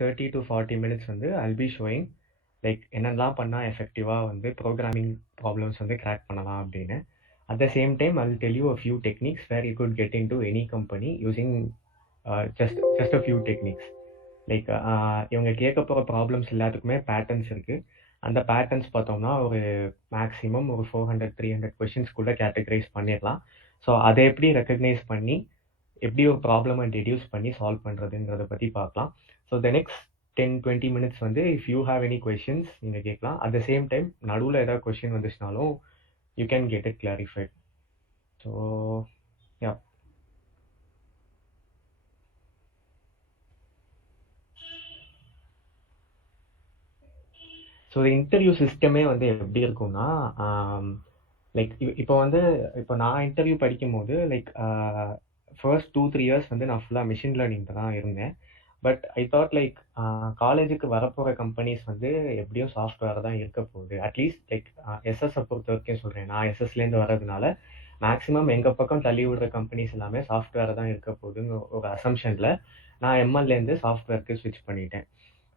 30 to 40 minutes வந்து I'll be showing like என்னெல்லாம் பண்ணால் எஃபெக்டிவாக வந்து ப்ரோக்ராமிங் ப்ராப்ளம்ஸ் வந்து கிராக் பண்ணலாம் அப்படின்னு. At the same time I'll tell you a few techniques where you could get into any company using just a few techniques. Like இவங்க கேட்க போகிற ப்ராப்ளம்ஸ் எல்லாத்துக்குமே பேட்டர்ன்ஸ் இருக்குது. அந்த பேட்டர்ன்ஸ் பார்த்தோம்னா ஒரு மேக்ஸிமம் ஒரு 400-300 கொஷின்ஸ்குள்ளே கேட்டகரைஸ் பண்ணிடலாம். ஸோ அதை எப்படி ரெக்கக்னைஸ் பண்ணி எப்படி ஒரு ப்ராப்ளமை டெடியூஸ் பண்ணி சால்வ் பண்ணுறதுங்கிறத பற்றி பார்க்கலாம். ஸோ த நெக்ஸ்ட் 10-20 மினிட்ஸ் வந்து if you have any questions நீங்கள் கேட்கலாம். அட் த சேம் டைம் நடுவில் ஏதாவது கொஷின் வந்துச்சுனாலும் you can get it clarified. So yeah, so interview சிஸ்டமே வந்து எப்படி இருக்கும்னா லைக் இப்போ நான் இன்டர்வியூ படிக்கும் போது லைக் ஃபர்ஸ்ட் 2-3 இயர்ஸ் வந்து நான் ஃபுல்லாக மிஷின் லேர்னிங் தான் இருந்தேன். பட் ஐ தாட் லைக் காலேஜுக்கு வரப்போகிற கம்பெனிஸ் வந்து எப்படியும் சாஃப்ட்வேர் தான் இருக்க போகுது. அட்லீஸ்ட் லைக் எஸ்எஸ்ஸை பொறுத்த வரைக்கும் சொல்கிறேன், நான் எஸ்எஸ்லேருந்து வர்றதுனால மேக்ஸிமம் எங்கள் பக்கம் தள்ளி விடுற கம்பெனிஸ் எல்லாமே சாஃப்ட்வேர் தான் இருக்க போகுதுன்னு ஒரு அசம்ஷனில் நான் எம்எல்லேருந்து சாஃப்ட்வேருக்கு ஸ்விட்ச் பண்ணிட்டேன்.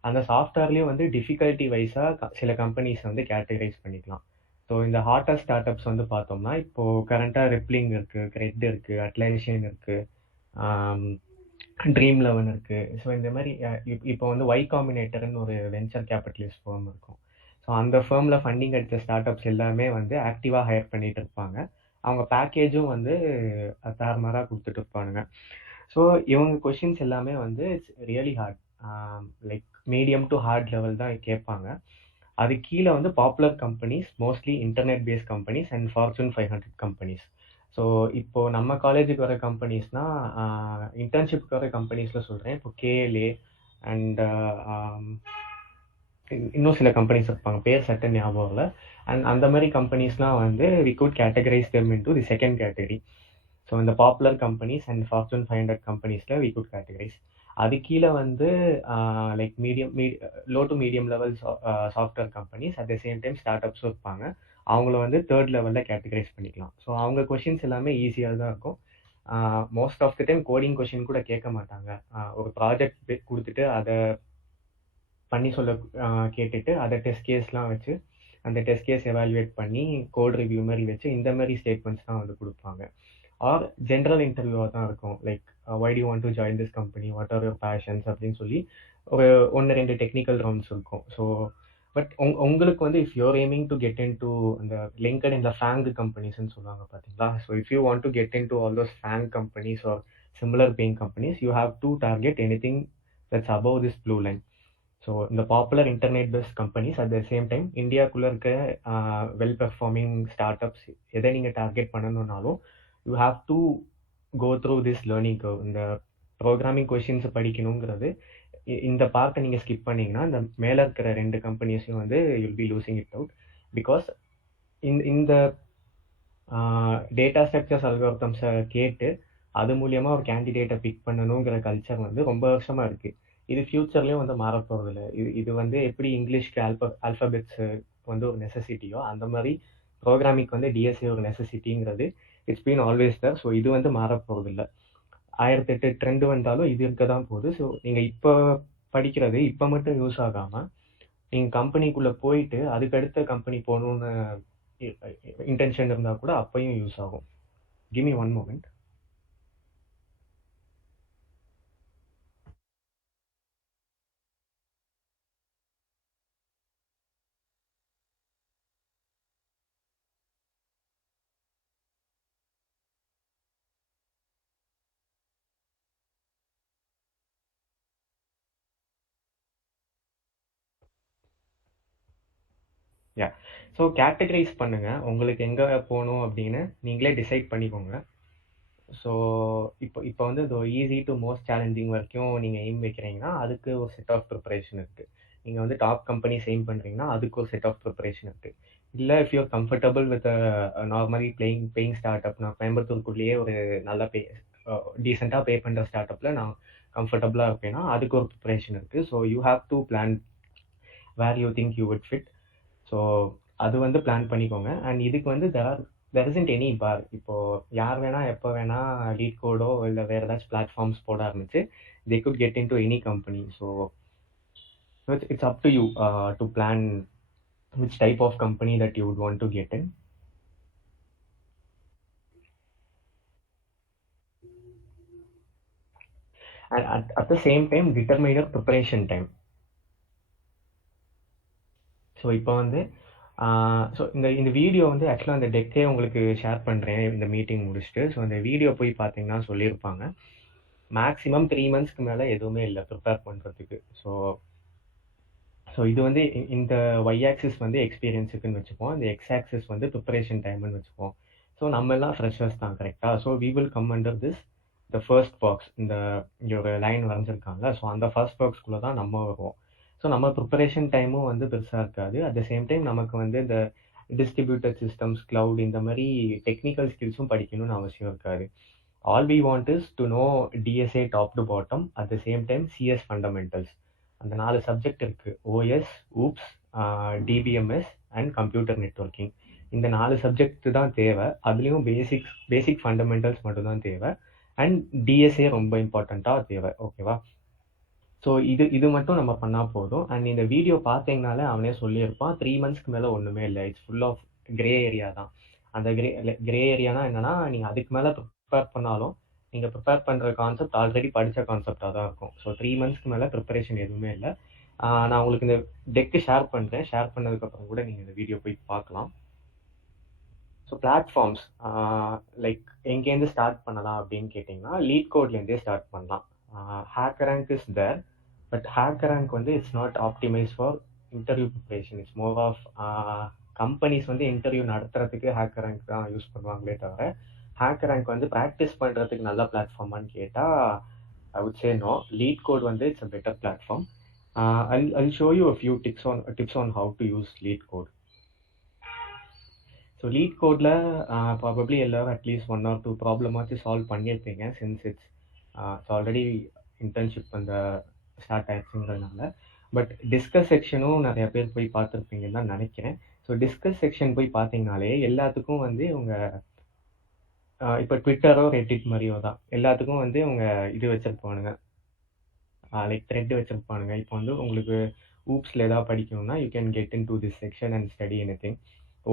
அந்த சாஃப்ட்வேர்லேயும் வந்து டிஃபிகல்ட்டி வைஸாக சில கம்பெனிஸ் வந்து கேட்டகரைஸ் பண்ணிக்கலாம். ஸோ இந்த ஹாட்டஸ்ட் ஸ்டார்ட்-அப்ஸ் வந்து பார்த்தோம்னா இப்போது கரண்ட்டாக ரிப்ளிங் இருக்குது, கிரெட் இருக்குது, அட்லாசியன் இருக்குது, ட்ரீம் 11 இருக்குது. ஸோ இந்த மாதிரி இப்போ வந்து ஒய் காம்பினேட்டர்னு ஒரு வெஞ்சர் கேபிட்டலிஸ்ட் ஃபேர்ம் இருக்கும். ஸோ அந்த ஃபேர்மில் ஃபண்டிங் அடித்த ஸ்டார்ட்-அப்ஸ் எல்லாமே வந்து ஆக்டிவாக ஹையர் பண்ணிட்டு இருப்பாங்க. அவங்க பேக்கேஜும் வந்து தாறுமாறாக கொடுத்துட்டு இருப்பானுங்க. ஸோ இவங்க கொஷின்ஸ் எல்லாமே வந்து it's really heart, like medium to heart level தான் கேட்பாங்க. அது கீழே வந்து popular companies, mostly internet based companies and Fortune 500 companies. So இப்போது நம்ம காலேஜுக்கு வர கம்பெனிஸ்னால் இன்டர்ன்ஷிப்புக்கு வர கம்பெனிஸில் சொல்கிறேன். இப்போ கேஎல்ஏ அண்ட் இன்னும் சில கம்பெனிஸ் இருப்பாங்க, பேர் சட்டன் ஞாபகம் இல்லை. அண்ட் அந்த மாதிரி கம்பெனிஸ்லாம் வந்து we could categorise them into the second category. So இந்த பாப்புலர் கம்பெனிஸ் அண்ட் ஃபார்ச்சூன் 500 கம்பெனிஸில் வி குட் கேட்டகரைஸ். அது கீழே வந்து like low to medium level software companies, at the same time start அப்ஸும் இருப்பாங்க. அவங்கள வந்து தேர்ட் லெவலில் கேட்டகரைஸ் பண்ணிக்கலாம். ஸோ அவங்க கொஷின்ஸ் எல்லாமே ஈஸியாக தான் இருக்கும். Most of the time coding question கூட கேட்க மாட்டாங்க. ஒரு ப்ராஜெக்ட் கொடுத்துட்டு அதை பண்ணி சொல்ல கேட்டுட்டு அதை டெஸ்ட் கேஸ்லாம் வச்சு அந்த டெஸ்ட் கேஸ் எவாலுவேட் பண்ணி கோட் ரிவ்யூ மாதிரி வச்சு இந்த மாதிரி ஸ்டேட்மெண்ட்ஸ் தான் வந்து கொடுப்பாங்க. ஆர் ஜென்ரல் இன்டர்வியூவாக தான் இருக்கும். Like why do you want to join this company, what are your passions அப்படின்னு சொல்லி ஒரு 1-2 டெக்னிக்கல் ரவுண்ட்ஸ் இருக்கும். ஸோ பட் உங்களுக்கு வந்து if you're aiming to get into அந்த லிங்க்ட் இன் ஃபேங் கம்பெனிஸ்ன்னு சொல்லுவாங்க பார்த்தீங்களா. So if you want to get into all those FAANG companies or similar paying companies, you have to target anything that's above this blue line. So இந்த popular internet based companies, at the same time இந்தியாவுக்குள்ளே இருக்க well performing start ups எதை நீங்கள் target பண்ணணுன்னாலும் you have to go through this learning curve. இந்த programming questions படிக்கணுங்கிறது இந்த பார்ட்டை நீங்கள் ஸ்கிப் பண்ணிங்கன்னா இந்த மேலே இருக்கிற 2 கம்பெனிஸையும் வந்து you'll be losing it out. Because இந்த டேட்டா ஸ்ட்ரக்சர்ஸ் அல்காரிதம்ஸை கேட்டு அது மூலியமாக ஒரு கேண்டிடேட்டை பிக் பண்ணணுங்கிற கல்ச்சர் வந்து ரொம்ப வருஷமாக இருக்குது. இது ஃப்யூச்சர்லேயும் வந்து மாறப்போகிறதில்ல. இது வந்து எப்படி இங்கிலீஷ்க்கு ஆல்ஃபபெட்ஸு வந்து ஒரு நெசசிட்டியோ அந்த மாதிரி ப்ரோக்ராமிங்க்கு வந்து டிஎஸ்ஏ ஒரு நெசசிட்டிங்கிறது it's been always there. So இது வந்து மாறப்போகிறதில்ல. 1008 ட்ரெண்டு வந்தாலும் இது இருக்க தான் போகுது. ஸோ நீங்கள் இப்போ படிக்கிறது இப்போ மட்டும் யூஸ் ஆகாமல் நீங்கள் கம்பெனிக்குள்ளே போயிட்டு அதுக்கடுத்த கம்பெனி போகணுன்னு இன்டென்ஷன் இருந்தால் கூட அப்பையும் யூஸ் ஆகும். Give me 1 moment. யா, ஸோ கேட்டகரைஸ் பண்ணுங்கள். உங்களுக்கு எங்கே போகணும் அப்படின்னு நீங்களே டிசைட் பண்ணிக்கோங்க. ஸோ இப்போ வந்து இந்த ஈஸி டு மோஸ்ட் சேலஞ்சிங் வரைக்கும் நீங்கள் எய்ம் வைக்கிறீங்கன்னா அதுக்கு ஒரு செட் ஆஃப் ப்ரிப்பரேஷன் இருக்குது. நீங்கள் வந்து டாப் கம்பெனிஸ் எய்ம் பண்ணுறீங்கன்னா அதுக்கு ஒரு செட் ஆஃப் ப்ரிப்பரேஷன் இருக்குது. இல்லை if you're comfortable with normally paying startup, நான் கோயம்புத்தூருக்குள்ளேயே ஒரு நல்ல டீசெண்டாக பே பண்ணுற ஸ்டார்ட் அப்பில் நான் கம்ஃபர்டபுளாக இருப்பேன்னா அதுக்கு ஒரு ப்ரிப்பரேஷன் இருக்குது. So you have to plan where you think you would fit. So அது வந்து பிளான் பண்ணிக்கோங்க. அண்ட் இதுக்கு வந்து தெர் இஸ்ன்ட் எனி பார். இப்போது யார் வேணால் எப்போ வேணால் லீட் கோடோ இல்லை வேறு ஏதாச்சும் பிளாட்ஃபார்ம்ஸ் போட ஆரம்பிச்சு தே could get in to any company. So So it's up to you to plan which type of company that you would want to get in. And at the same time determine your preparation time. So இப்போ வந்து so இந்த video வந்து ஆக்சுவலாக அந்த டெக்கே உங்களுக்கு share பண்ணுறேன் இந்த meeting முடிச்சுட்டு. ஸோ அந்த வீடியோ போய் பார்த்தீங்கன்னா சொல்லியிருப்பாங்க மேக்ஸிமம் 3 மந்த்ஸ்க்கு மேலே எதுவுமே இல்லை ப்ரிப்பேர் பண்ணுறதுக்கு. ஸோ ஸோ இது வந்து இந்த ஒய் ஆக்சிஸ் வந்து எக்ஸ்பீரியன்ஸுக்குன்னு வச்சுப்போம், இந்த எக்ஸ் ஆக்சிஸ் வந்து ப்ரிப்பரேஷன் டைம்னு வச்சுப்போம். ஸோ நம்ம எல்லாம் ஃப்ரெஷர்ஸ் தான் கரெக்டாக. So we will come under this the first box. இங்கே ஒரு லைன் வரைஞ்சிருக்காங்க. ஸோ அந்த ஃபர்ஸ்ட் பாக்ஸ்குள்ளே தான் நம்ம வருவோம். ஸோ நம்ம ப்ரிப்பரேஷன் டைமும் வந்து பெருசாக இருக்காது. அட் த சேம் டைம் நமக்கு வந்து இந்த டிஸ்ட்ரிபியூட்டட் சிஸ்டம்ஸ், கிளவுட், இந்த மாதிரி டெக்னிக்கல் ஸ்கில்ஸும் படிக்கணும்னு அவசியம் இருக்காது. All we want is to know DSA top to bottom, at the same time CS fundamentals. அந்த 4 சப்ஜெக்ட் இருக்கு. OS, OOPS, DBMS and computer networking. இந்த 4 சப்ஜெக்ட் தான் தேவை. அதுலேயும் பேசிக் ஃபண்டமெண்டல்ஸ் மட்டும் தான் தேவை. அண்ட் டிஎஸ்ஏ ரொம்ப இம்பார்ட்டண்ட்டாக தேவை. ஓகேவா? ஸோ இது மட்டும் நம்ம பண்ணால் போதும். அண்ட் இந்த வீடியோ பார்த்தீங்கனாலே அவனே சொல்லியிருப்பான் 3 மந்த்ஸ்க்கு மேலே ஒன்றுமே இல்லை. It's full of grey area தான். அந்த கிரே ஏரியானா என்னன்னா, நீங்கள் அதுக்கு மேலே ப்ரிப்பேர் பண்ணாலும் நீங்கள் ப்ரிப்பேர் பண்ணுற கான்செப்ட் ஆல்ரெடி படித்த கான்செப்டாக தான் இருக்கும். ஸோ 3 மந்த்ஸ்க்கு மேலே ப்ரிப்பரேஷன் எதுவுமே இல்லை. நான் உங்களுக்கு இந்த டெக்கு ஷேர் பண்ணுறேன். ஷேர் பண்ணதுக்கப்புறம் கூட நீங்கள் இந்த வீடியோ போய் பார்க்கலாம். ஸோ பிளாட்ஃபார்ம்ஸ் லைக் எங்கேருந்து ஸ்டார்ட் பண்ணலாம் அப்படின்னு கேட்டிங்கன்னா, லீட் கோட்லேருந்தே ஸ்டார்ட் பண்ணலாம். HackerRank is there, but HackerRank வந்து it's not optimise for interview preparation. It's more of companies வந்து இன்டர்வியூ நடத்துறதுக்கு ஹேக்கர் ரேங்க் தான் யூஸ் பண்ணுவாங்களே தவிர, ஹேக்கர் ரேங்க் வந்து ப்ராக்டிஸ் பண்ணுறதுக்கு நல்ல பிளாட்ஃபார்மான்னு கேட்டால் I would say no. LeetCode வந்து it's a better platform. I'll show you a few tips on how to use lead code. So லீட் கோடில் ப்ராபப்ளி எல்லோரும் அட்லீஸ்ட் 1 or 2 ப்ராப்ளமாச்சும் சால்வ் பண்ணியிருப்பீங்க, சின்ஸ் இட்ஸ் ஆல்ரெடி இன்டர்ன்ஷிப் அந்த start ஆயிடுச்சுங்கிறதுனால. But discuss செக்ஷனும் நிறைய பேர் போய் பார்த்துருப்பீங்கன்னு தான் நினைக்கிறேன். ஸோ டிஸ்கஸ் செக்ஷன் போய் பார்த்தீங்கனாலே எல்லாத்துக்கும் வந்து உங்கள் இப்போ ட்விட்டரோ ரெட்டிட் மாதிரியோ தான் எல்லாத்துக்கும் வந்து அவங்க இது வச்சுருப்பானுங்க, லைக் த்ரெட் வச்சுருப்பானுங்க. இப்போ வந்து உங்களுக்கு ஊப்ஸில் ஏதாவது படிக்கணும்னா you can get in to this section and study anything.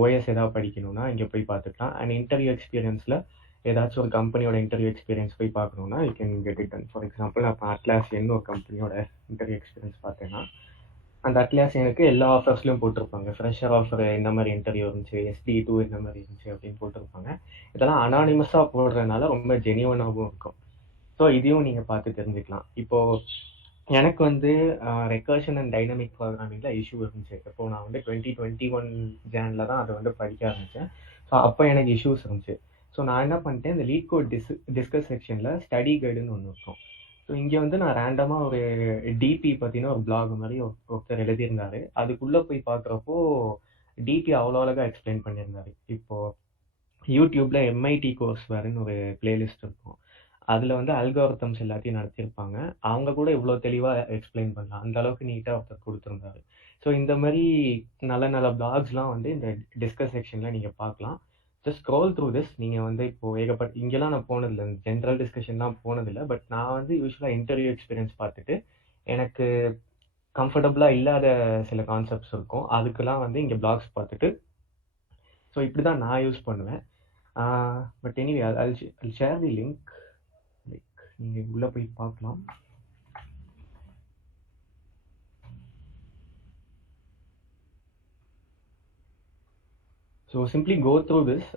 OS ஏதாவது படிக்கணும்னா இங்கே போய் பார்த்துக்கலாம். அண்ட் இன்டர்வியூ எக்ஸ்பீரியன்ஸில் ஏதாச்சும் ஒரு கம்பெனியோட இன்டர்வியூ எக்ஸ்பீரியன்ஸ் போய் பார்க்கணுன்னா you can get it done. For example நான் இப்போ அட்லாசியன் ஒரு கம்பெனியோட இன்டர்வியூ எக்ஸ்பீரியன்ஸ் பார்த்தேன்னா, அந்த அட்லாசியனுக்கு எல்லா ஆஃபர்ஸ்லையும் போட்டிருப்பாங்க. ஃப்ரெஷர் ஆஃபர் இந்த மாதிரி இன்டர்வியூ இருந்துச்சு, SD2 இந்த மாதிரி இருந்துச்சு அப்படின்னு போட்டிருப்பாங்க. இதெல்லாம் அனானிமஸாக போடுறதுனால ரொம்ப ஜெனியூனாகவும் இருக்கும். ஸோ இதையும் நீங்கள் பார்த்து தெரிஞ்சுக்கலாம். இப்போது எனக்கு வந்து ரெக்கர்ஷன் அண்ட் டைனமிக் ப்ரோக்ராமிங்கில் இஷ்யூ இருந்துச்சு. இப்போ நான் வந்து 2021 ஜானில் தான் அதை வந்து படிக்க ஆரம்பித்தேன். ஸோ அப்போ எனக்கு இஷ்யூஸ் இருந்துச்சு. ஸோ நான் என்ன பண்ணிட்டேன், இந்த லீட் கோட் டிஸ்கஸ் செக்ஷனில் ஸ்டடி கைடுன்னு ஒன்று இருக்கும். ஸோ இங்கே வந்து நான் ரேண்டமாக ஒரு டிபி பற்றின ஒரு பிளாக் மாதிரி ஒருத்தர் எழுதியிருந்தாரு. அதுக்குள்ளே போய் பார்க்குறப்போ டிபி அவ்வளோ அழகாக எக்ஸ்பிளைன் பண்ணியிருந்தாரு. இப்போது யூடியூப்பில் MIT கோர்ஸ் வேறுன்னு ஒரு பிளேலிஸ்ட் இருக்கும். அதில் வந்து அல்காரிதம்ஸ் எல்லாத்தையும் நடத்தியிருப்பாங்க. அவங்க கூட இவ்வளோ தெளிவாக எக்ஸ்பிளைன் பண்ணலாம், அந்த அளவுக்கு நீட்டாக ஒருத்தர் கொடுத்துருந்தாரு. ஸோ இந்த மாதிரி நல்ல நல்ல பிளாக்ஸ்லாம் வந்து இந்த டிஸ்கஸ் செக்ஷனில் நீங்கள் பார்க்கலாம். Just scroll through this. நீங்கள் வந்து இப்போது ஏகப்பட்ட இங்கெல்லாம் நான் போனதில்லை, ஜென்ரல் டிஸ்கஷன்லாம் போனதில்லை. பட் நான் வந்து யூஸ்வலாக இன்டர்வியூ எக்ஸ்பீரியன்ஸ் பார்த்துட்டு எனக்கு கம்ஃபர்டபுளாக இல்லாத சில கான்செப்ட்ஸ் இருக்கும், அதுக்கெல்லாம் வந்து இங்கே பிளாக்ஸ் பார்த்துட்டு ஸோ இப்படி தான் நான் யூஸ் பண்ணுவேன். But anyway I'll share the link. Like நீங்கள் உள்ளே போய் பார்க்கலாம். So simply go through this.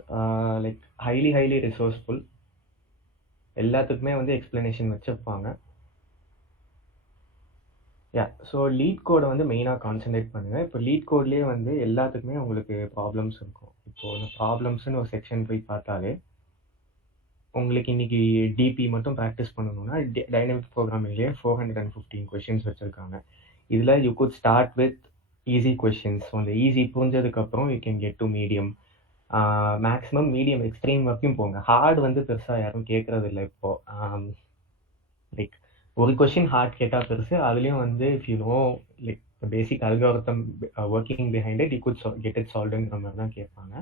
Like highly resourceful. எல்லாத்துக்குமே வந்து எக்ஸ்பிளனேஷன் வச்சுருப்பாங்க. ஸோ லீட் கோடை வந்து மெயினாக கான்சன்ட்ரேட் பண்ணுங்கள். இப்போ லீட் கோட்லேயே வந்து எல்லாத்துக்குமே உங்களுக்கு ப்ராப்ளம்ஸ் இருக்கும். இப்போது இந்த ப்ராப்ளம்ஸ்னு ஒரு செக்ஷன் போய் பார்த்தாலே உங்களுக்கு இன்னைக்கு டிபி மட்டும் ப்ராக்டிஸ் பண்ணணும்னா டைனமிக் ப்ரோக்ராமிங்லேயே 415 கொஷின்ஸ் வச்சுருக்காங்க. இதில் you could start with easy questions. So அந்த ஈஸி புரிஞ்சதுக்கப்புறம் you can get to medium. Maximum medium extreme வரைக்கும் போங்க. ஹார்ட் வந்து பெருசாக யாரும் கேட்குறது இல்லை இப்போது. லைக் ஒரு கொஷின் ஹார்ட் கேட்டால் பெருசு, அதுலேயும் வந்து if you know like basic algorithm working behind it you could get it சால்வ்டுங்கிற மாதிரி தான் கேட்பாங்க.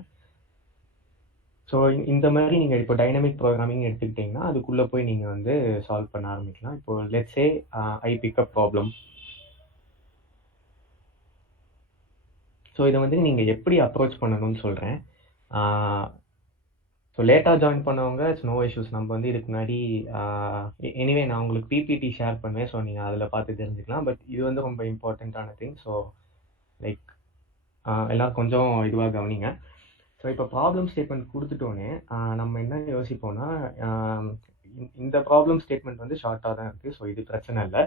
ஸோ இந்த மாதிரி நீங்கள் இப்போ டைனமிக் ப்ரோக்ராமிங் எடுத்துக்கிட்டிங்கன்னா அதுக்குள்ளே போய் நீங்கள் வந்து சால்வ் பண்ண ஆரம்பிக்கலாம். இப்போ let's say I pick up problem. So இதை வந்து நீங்கள் எப்படி அப்ரோச் பண்ணணும்னு சொல்கிறேன். ஸோ லேட்டாக ஜாயின் பண்ணவங்க இட்ஸ் நோ இஷ்யூஸ். நம்ம வந்து இதுக்கு முன்னாடி எனிவே நான் உங்களுக்கு பிபிடி ஷேர் பண்ணுவேன். ஸோ நீங்கள் அதில் பார்த்து தெரிஞ்சுக்கலாம். பட் இது வந்து ரொம்ப இம்பார்ட்டண்ட்டான திங். ஸோ லைக் எல்லோரும் கொஞ்சம் இதுவாக கவனிங்க. ஸோ இப்போ ப்ராப்ளம் ஸ்டேட்மெண்ட் கொடுத்துட்டோன்னே நம்ம என்ன யோசிப்போம்னா, இந்த ப்ராப்ளம் ஸ்டேட்மெண்ட் வந்து ஷார்ட்டாக தான் இருக்குது. ஸோ இது பிரச்சனை இல்லை.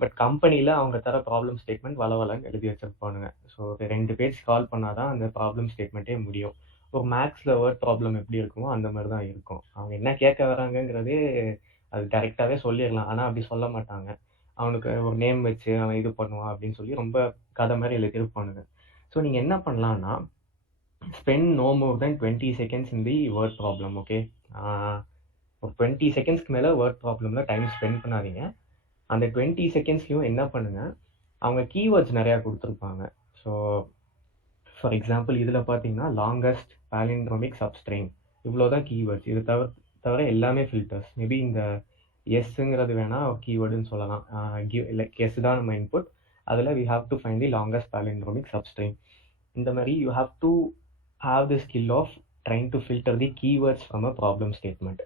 பட் கம்பெனியில் அவங்க தர ப்ராப்ளம் ஸ்டேட்மெண்ட் வளவலன்னு எழுதி வச்சிருப்பானுங்க. ஸோ 2 பேஜ் கால் பண்ணால் தான் அந்த ப்ராப்ளம் ஸ்டேட்மெண்ட்டே முடியும். ஒரு மேக்ஸில் வேர்ட் ப்ராப்ளம் எப்படி இருக்குமோ அந்த மாதிரி தான் இருக்கும். அவங்க என்ன கேட்க வராங்கங்கிறதே அது கரெக்டாகவே சொல்லிடலாம். ஆனால் அப்படி சொல்ல மாட்டாங்க. அவனுக்கு ஒரு நேம் வச்சு அவன் இது பண்ணுவான் அப்படின்னு சொல்லி ரொம்ப கதை மாதிரி எழுதியிருப்பானுங்க. ஸோ நீங்கள் என்ன பண்ணலான்னா, spend no more than 20 seconds in the word problem. Okay, ஒரு 20 செகண்ட்ஸ்க்கு மேலே வேர்ட் ப்ராப்ளமில் டைம் ஸ்பெண்ட் பண்ணாதீங்க. அந்த 20 செகண்ட்ஸ்லையும் என்ன பண்ணுங்க, அவங்க கீவேர்ட்ஸ் நிறையா கொடுத்துருப்பாங்க. ஸோ ஃபார் எக்ஸாம்பிள் இதில் பார்த்தீங்கன்னா லாங்கஸ்ட் பாலிண்ட்ரோமிக் சப்ஸ்ட்ரிங் இவ்வளோ தான் கீவேர்ட்ஸ். இது தவிர எல்லாமே ஃபில்டர்ஸ். மேபி இந்த எஸ்ஸுங்கிறது வேணால் கீவேர்டுன்னு சொல்லலாம். லைக் எஸ் தான் நம்ம இன்புட். அதில் we have to find the longest palindromic substring. இந்த மாதிரி you have to have the skill of trying to filter the keywords from a problem statement.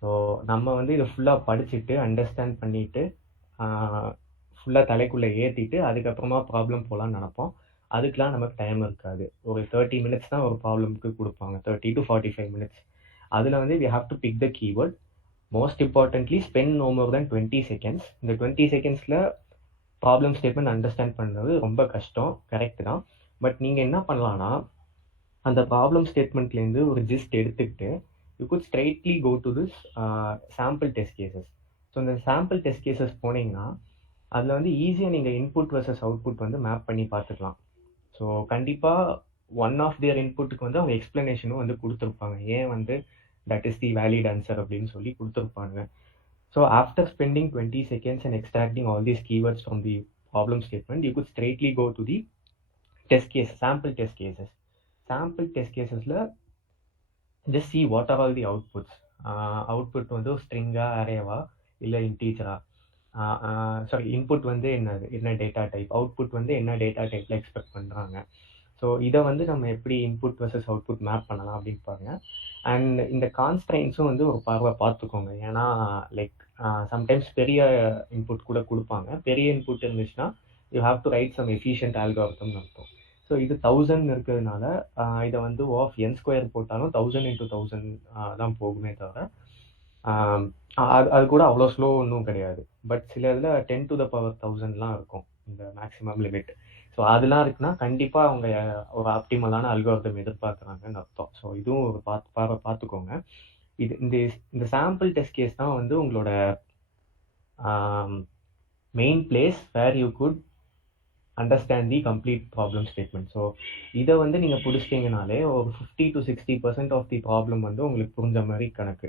So நம்ம வந்து இதை ஃபுல்லாக படிச்சுட்டு அண்டர்ஸ்டாண்ட் பண்ணிவிட்டு ஃபுல்லாக தலைக்குள்ளே ஏற்றிட்டு அதுக்கப்புறமா ப்ராப்ளம் போகலான்னு நினப்போம். அதுக்கெலாம் நமக்கு டைம் இருக்காது. ஒரு 30 minutes தான் ஒரு ப்ராப்ளம்க்கு கொடுப்பாங்க, 30 to 45 minutes. அதில் வந்து we have to pick the keyword. most importantly spend no more than 20 seconds. இந்த 20 secondsல ப்ராப்ளம் ஸ்டேட்மெண்ட் அண்டர்ஸ்டாண்ட் பண்ணுறது ரொம்ப கஷ்டம், கரெக்ட் தான். பட் நீங்கள் என்ன பண்ணலான்னா, அந்த ப்ராப்ளம் ஸ்டேட்மெண்ட்லேருந்து ஒரு ஜிஸ்ட் எடுத்துக்கிட்டு you could straightly go to this sample test cases. So இந்த சாம்பிள் டெஸ்ட் கேசஸ் போனீங்கன்னா அதில் வந்து ஈஸியாக நீங்கள் இன்புட் வர்சஸ் அவுட்புட் வந்து மேப் பண்ணி பார்த்துக்கலாம். ஸோ கண்டிப்பாக ஒன் ஆஃப் தியர் இன்புட்டுக்கு வந்து அவங்க எக்ஸ்ப்ளனேஷனும் வந்து கொடுத்துருப்பாங்க, ஏன் வந்து that is the valid answer அப்படின்னு சொல்லி கொடுத்துருப்பாங்க. So after spending 20 seconds and extracting all these keywords from the problem statement, you could straightly go to the test case, sample test cases. Sample test கேசஸில் just see what are all the outputs. Output வந்து ஸ்ட்ரிங்கா, அரேவா, இல்லை இன்டீஜரா. Sorry, input வந்து என்ன data type, output வந்து என்ன data டைப்பில் expect பண்ணுறாங்க. ஸோ இதை வந்து நம்ம எப்படி இன்புட் வர்சஸ் அவுட்புட் மேப் பண்ணலாம் அப்படின்னு பாருங்கள். அண்ட் இந்த கான்ஸ்ட்ரைன்ஸும் வந்து ஒரு பார்வை பார்த்துக்கோங்க. ஏன்னா லைக் சம்டைம்ஸ் பெரிய இன்புட் கூட கொடுப்பாங்க. பெரிய இன்புட் இருந்துச்சுன்னா you have to write some efficient ஆல்காரிதம்னு அர்த்தம். ஸோ இது 1000 இருக்கிறதுனால இதை வந்து ஆஃப் n² போட்டாலும் 1000 into 1000 தான் போகுமே தவிர அது கூட அவ்வளோ ஸ்லோ ஒன்றும் கிடையாது. பட் சில இதில் 10 to the power 1000லாம் இருக்கும் இந்த மேக்ஸிமம் லிமிட். ஸோ அதெல்லாம் இருக்குன்னா கண்டிப்பாக அவங்க ஒரு ஆப்டிமலான அல்காரிதம் எதிர்பார்க்குறாங்கன்னு அர்த்தம். ஸோ இதுவும் ஒரு பார்த்துக்கோங்க. இந்த சாம்பிள் டெஸ்ட் கேஸ் தான் வந்து உங்களோட main place where you could understand the complete problem statement. So இதை வந்து நீங்கள் பிடிச்சிட்டிங்கனாலே ஒரு 50 to 60% ஆஃப் தி ப்ராப்ளம் வந்து உங்களுக்கு புரிஞ்ச மாதிரி கணக்கு.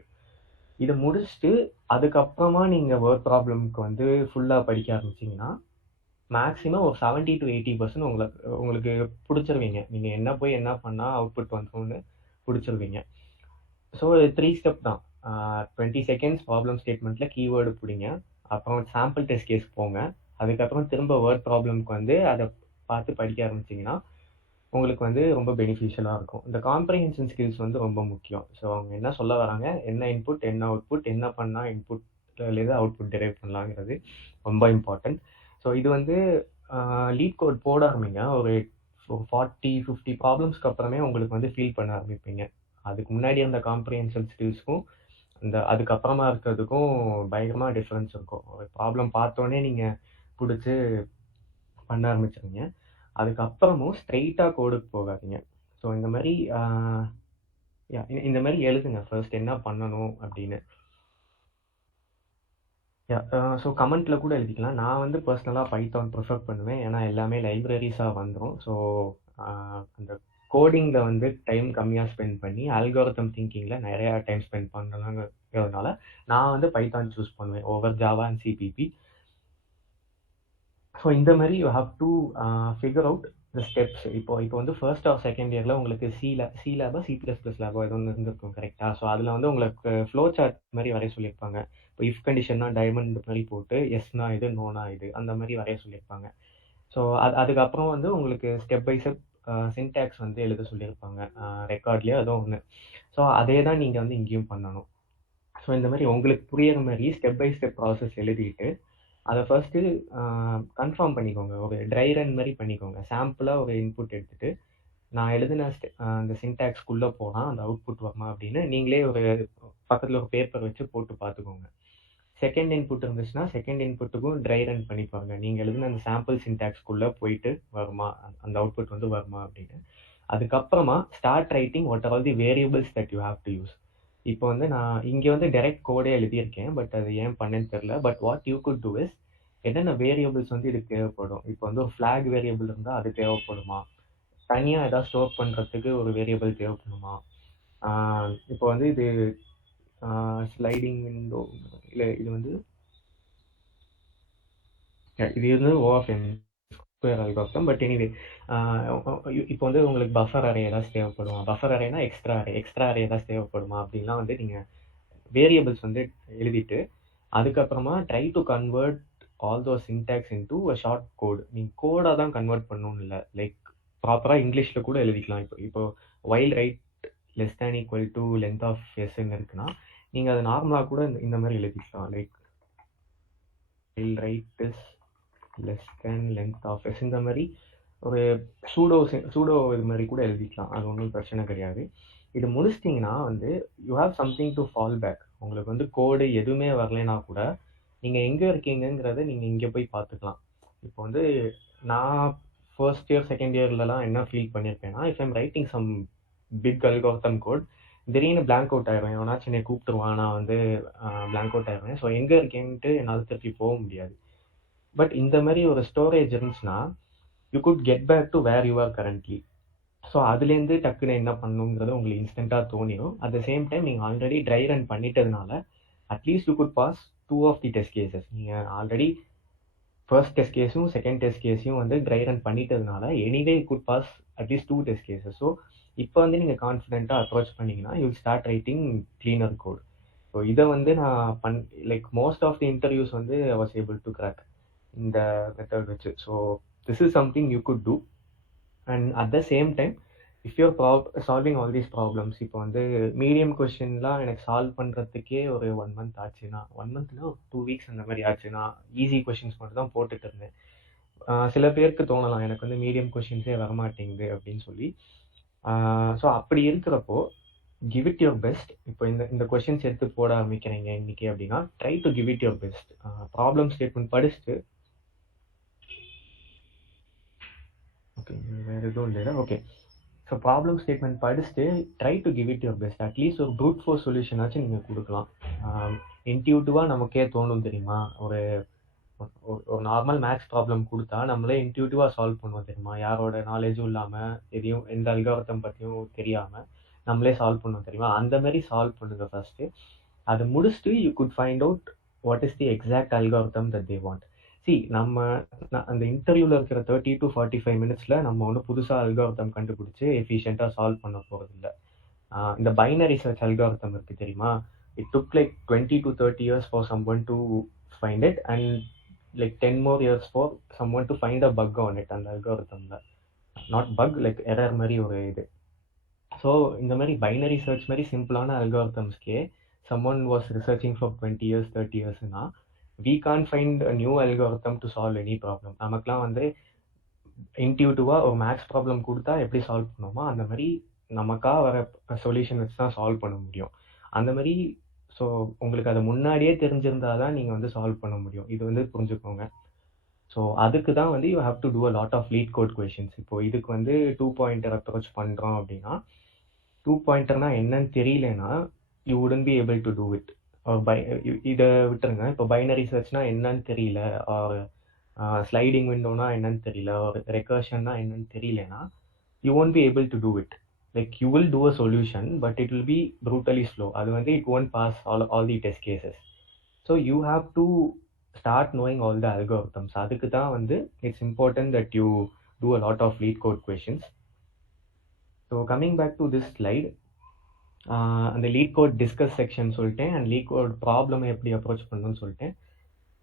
இதை முடிச்சுட்டு அதுக்கப்புறமா நீங்கள் வேர்ட் ப்ராப்ளம்க்கு வந்து ஃபுல்லாக படிக்க ஆரம்பிச்சிங்கன்னா மேக்ஸிமம் ஒரு 70 to 80% உங்களுக்கு பிடிச்சிருவீங்க. நீங்கள் என்ன பண்ணால் அவுட்புட் வந்துரும்னு பிடிச்சிருவீங்க. ஸோ 3 ஸ்டெப் தான். 20 seconds ப்ராப்ளம் ஸ்டேட்மெண்ட்டில் கீவேர்டு பிடிங்க, அப்புறம் சாம்பிள் டெஸ்ட் கேஸ் போங்க, அதுக்கப்புறம் திரும்ப வேர்ட் ப்ராப்ளம்க்கு வந்து அதை பார்த்து படிக்க ஆரம்பிச்சிங்கன்னா உங்களுக்கு வந்து ரொம்ப பெனிஃபிஷியலாக இருக்கும். இந்த காம்ப்ரிஹென்ஷன் ஸ்கில்ஸ் வந்து ரொம்ப முக்கியம். ஸோ அவங்க என்ன சொல்ல வராங்க, என்ன இன்புட், என்ன அவுட்புட், என்ன பண்ணால் இன்புட்லேருந்து அவுட்புட் டிரைவ் பண்ணலாங்கிறது ரொம்ப இம்பார்ட்டன்ட். ஸோ இது வந்து லீட் கோட் போட ஆரம்பிங்க. ஒரு 40-50 ப்ராப்ளம்ஸ்க்கு அப்புறமே உங்களுக்கு வந்து ஃபீல் பண்ண ஆரம்பிப்பீங்க. அதுக்கு முன்னாடி அந்த காம்ப்ரிஹென்ஷன் ஸ்கில்ஸ்க்கும் அதுக்கப்புறமா இருக்கிறதுக்கும் பயங்கரமாக டிஃப்ரென்ஸ் இருக்கும். ஒரு ப்ராப்ளம் பார்த்தோன்னே நீங்கள் பிடிச்சி பண்ண ஆரம்பிச்சிருங்க. அதுக்கப்புறமும் ஸ்ட்ரெயிட்டாக கோடுக்கு போகாதீங்க. ஸோ இந்த மாதிரி எழுதுங்க ஃபர்ஸ்ட் என்ன பண்ணணும் அப்படின்னு. ஸோ கமெண்ட்டில் கூட எழுதிக்கலாம். நான் வந்து பர்சனலாக பைத்தான் ப்ரிஃபர் பண்ணுவேன், ஏன்னா எல்லாமே லைப்ரரிஸாக வந்துடும். ஸோ அந்த கோடிங்கில் வந்து டைம் கம்மியாக ஸ்பெண்ட் பண்ணி அல்காரிதம் திங்கிங்கில் நிறையா டைம் ஸ்பெண்ட் பண்ணலாங்கிறதுனால நான் வந்து பைத்தான் சூஸ் பண்ணுவேன் over Java and CPP. So இந்த மாதிரி you have to figure out the steps. இப்போ வந்து ஃபர்ஸ்ட் ஆர் செகண்ட் இயரில் உங்களுக்கு சி லேபா C++ லேபா ஏதோ ஒன்று இருந்திருக்கும், கரெக்டாக? ஸோ அதில் வந்து உங்களுக்கு ஃப்ளோ சார்ட் மாதிரி வரைய சொல்லியிருப்பாங்க. இப்போ இஃப் கண்டிஷன்னா டைமண்ட் மாதிரி போட்டு எஸ்னா இது, நோனா இது, அந்த மாதிரி வரைய சொல்லியிருப்பாங்க. ஸோ அதுக்கப்புறம் வந்து உங்களுக்கு ஸ்டெப் பை ஸ்டெப் சின்டாக்ஸ் வந்து எழுத சொல்லியிருப்பாங்க ரெக்கார்ட்லேயே அதுவும் ஒன்று. ஸோ அதே தான் நீங்கள் வந்து இங்கேயும் பண்ணணும். ஸோ இந்த மாதிரி உங்களுக்கு புரியிற மாதிரி ஸ்டெப் பை ஸ்டெப் ப்ராசஸ் எழுதிட்டு அதை ஃபர்ஸ்ட்டு கன்ஃபார்ம் பண்ணிக்கோங்க. ஒரு ட்ரை ரன் மாதிரி பண்ணிக்கோங்க. சாம்பிளாக ஒரு இன்புட் எடுத்துட்டு நான் எழுதின அந்த சின்டாக்ஸ்குள்ளே போனால் அந்த அவுட்புட் வருமா அப்படின்னு நீங்களே ஒரு பக்கத்தில் ஒரு பேப்பர் வச்சு போட்டு பார்த்துக்கோங்க. செகண்ட் இன்புட் இருந்துச்சுன்னா செகண்ட் இன்புட்டுக்கும் ட்ரை ரன் பண்ணிப்பாங்க. நீங்கள் எழுதின அந்த சாம்பிள் சின்டாக்ஸ்குள்ளே போயிட்டு வருமா, அந்த அவுட்புட் வந்து வருமா அப்படின்னு. அதுக்கப்புறமா start writing what are all the variables that you have to use. இப்போ வந்து நான் இங்கே வந்து டைரக்ட் கோடே எழுதியிருக்கேன், பட் அது ஏன் பண்ணேன்னு தெரில. But what you could do is, என்னென்ன வேரியபிள்ஸ் வந்து இதுக்கு தேவைப்படும். இப்போ வந்து ஒரு ஃப்ளாக் வேரியபிள் இருந்தால் அது தேவைப்படுமா, தனியாக ஏதாவது ஸ்டோர் பண்ணுறதுக்கு ஒரு வேரியபிள் தேவைப்படுமா, இப்போ வந்து இது ஸ்லைடிங் விண்டோ இல்லை, இது வந்து OFM square algorithm. But anyway இப்போ வந்து உங்களுக்கு பஃபர் அரே ஏதாச்சும் தேவைப்படுமா, பஃபர் அரேனா எக்ஸ்ட்ரா அரே ஏதாச்சும் தேவைப்படுமா அப்படின்லாம் வந்து நீங்கள் வேரியபிள்ஸ் வந்து எழுதிட்டு அதுக்கப்புறமா try to convert all those syntax into a short code. நீங்கள் கோடாக தான் கன்வெர்ட் பண்ணணும்னு இல்லை, லைக் ப்ராப்பராக இங்கிலீஷில் கூட எழுதிக்கலாம். இப்போ while right less than equal to length of எஸ்ன்னு இருக்குன்னா நீங்கள் அதை நார்மலாக கூட இந்த மாதிரி எழுதிக்கலாம். Like while right is less than length of s, இந்த மாதிரி ஒரு சூடோ இது மாதிரி கூட எழுதிக்கலாம். அது ஒன்றும் பிரச்சனை கிடையாது. இது முடிச்சிட்டிங்கன்னா வந்து you have something to fall back. உங்களுக்கு வந்து கோடு எதுவுமே வரலைன்னா கூட நீங்கள் எங்கே இருக்கீங்கிறத நீங்கள் இங்கே போய் பார்த்துக்கலாம். இப்போ வந்து நான் ஃபர்ஸ்ட் இயர் செகண்ட் இயர்லலாம் என்ன ஃபீல் பண்ணியிருப்பேன்னா, if I'm writing some big algorithm code, திடீர்னு பிளாங்க் அவுட் ஆயிடுவேன். எவனாச்சும் என்னை கூப்பிட்டுருவான், நான் வந்து பிளாங்க் அவுட் ஆயிடுவேன். ஸோ எங்கே இருக்கேன்ட்டு என்னால் திருப்பி போக முடியாது. பட் இந்த மாதிரி ஒரு ஸ்டோரேஜ் இருந்துச்சுன்னா you could get back to where you are currently. So அதுலேருந்து டக்குன்னு என்ன பண்ணணுங்கிறது உங்களுக்கு இன்ஸ்டண்ட்டாக தோணிடும். அட் த சேம் டைம் நீங்கள் ஆல்ரெடி ட்ரை ரன் பண்ணிட்டதுனால at least you could pass 2 of the test cases. நீங்கள் ஆல்ரெடி ஃபர்ஸ்ட் டெஸ்ட் கேஸும் செகண்ட் டெஸ்ட் கேஸையும் வந்து ட்ரை ரன் பண்ணிட்டதுனால anyway you could pass at least 2 test cases. So இப்போ வந்து நீங்கள் கான்ஃபிடென்ட்டாக அப்ரோச் பண்ணிங்கன்னா you start writing cleaner code. So இதை வந்து நான் like most of the interviews வந்து I was able to crack இந்த மெத்தட் வச்சு. So this is something you could do. And at the same time if you're solving all these problems, இப்போ வந்து medium கொஷின்லாம் எனக்கு solve பண்ணுறதுக்கே ஒரு 1 month ஆச்சுன்னா, 1 மந்த்னா 2 weeks அந்த மாதிரி ஆச்சுன்னா, ஈஸி கொஷின்ஸ் மட்டும் தான் போட்டுட்டு இருந்தேன். சில பேருக்கு தோணலாம் எனக்கு வந்து மீடியம் கொஷின்ஸே வரமாட்டேங்குது அப்படின்னு சொல்லி. ஸோ அப்படி இருக்கிறப்போ கிவ் இட் யுவர் பெஸ்ட். இப்போ இந்த கொஷின்ஸ் எடுத்து போட ஆரம்பிக்கிறீங்க இன்னைக்கு அப்படின்னா try to give it your best. Problem statement படிச்சுட்டு, ஓகே வேறு எதுவும் இல்லை, ஓகே. ஸோ ப்ராப்ளம் ஸ்டேட்மெண்ட் படிச்சுட்டு try to give it your best. At least ஒரு ப்ரூட் ஃபோர்ஸ் சொல்யூஷனாச்சும் நீங்கள் கொடுக்கலாம். இன்ட்யூட்டிவாக நமக்கே தோணும் தெரியுமா, ஒரு நார்மல் மேக்ஸ் ப்ராப்ளம் கொடுத்தா நம்மளே இன்ட்யூட்டிவாக சால்வ் பண்ணுவோம் தெரியுமா, யாரோட நாலேஜும் இல்லாமல் எதையும் எந்த அல்காரிதம் பற்றியும் தெரியாமல் நம்மளே சால்வ் பண்ணுவோம் தெரியுமா. அந்த மாதிரி சால்வ் பண்ணுங்கள் ஃபர்ஸ்ட்டு. அதை முடிச்சுட்டு you good find out what is the exact algorithm that they want. நம்ம அந்த இன்டர்வியூவில் இருக்கிற 30 to 45 மினிட்ஸில் நம்ம ஒன்றும் புதுசாக அல்காரிதம் கண்டுபிடிச்சி எஃபிஷியண்ட்டாக சால்வ் பண்ண போகிறது இல்லை. இந்த பைனரி சர்ச் அல்காரிதம் இருக்குது தெரியுமா, it took like 20 to 30 years for someone to find it and like 10 more years for someone to find a bug on it. அந்த அல்காரிதம்ல நாட் பக், லைக் எரர் மாதிரி ஒரு இது. ஸோ இந்த மாதிரி பைனரி சர்ச் மாதிரி சிம்பிளான அல்காரிதம்ஸ்க்கே someone was researching for 20 years 30 yearsனா we can't find a new algorithm to solve any problem. நமக்குலாம் வந்து இன்ட்யூட்டிவாக ஒரு மேக்ஸ் ப்ராப்ளம் கொடுத்தா எப்படி சால்வ் பண்ணுவோமோ அந்த மாதிரி நமக்காக வர சொல்யூஷன் வச்சு தான் சால்வ் பண்ண முடியும். அந்த மாதிரி ஸோ உங்களுக்கு அதை முன்னாடியே தெரிஞ்சிருந்தால் தான் நீங்கள் வந்து சால்வ் பண்ண முடியும். இது வந்து புரிஞ்சுக்கோங்க. ஸோ அதுக்கு தான் வந்து you have to do a lot of lead code questions. இப்போ இதுக்கு வந்து 2 பாயிண்டர் அப்ரோச் பண்ணுறோம் அப்படின்னா 2 பாயிண்டர்னா என்னன்னு தெரியலனா you wouldn't B able to do it. இதை விட்டுருங்க. இப்போ பைனரி சர்ச்னா என்னன்னு தெரியல, ஆர் ஸ்லைடிங் விண்டோனா என்னன்னு தெரியல, ஒரு ரெக்கர்ஷன்னா என்னன்னு தெரியலனா you won't be able to do it. Like you will do a solution but it will be brutally slow. அது வந்து it won't pass all the test cases. So you have to start knowing all the algorithms. அதுக்கு தான் வந்து it's important that you do a lot of lead code questions. So coming back to this slide, அந்த LeetCode discuss section சொல்லிட்டேன், and lead code problem எப்படி approach பண்ணணும்னு சொல்லிட்டேன்.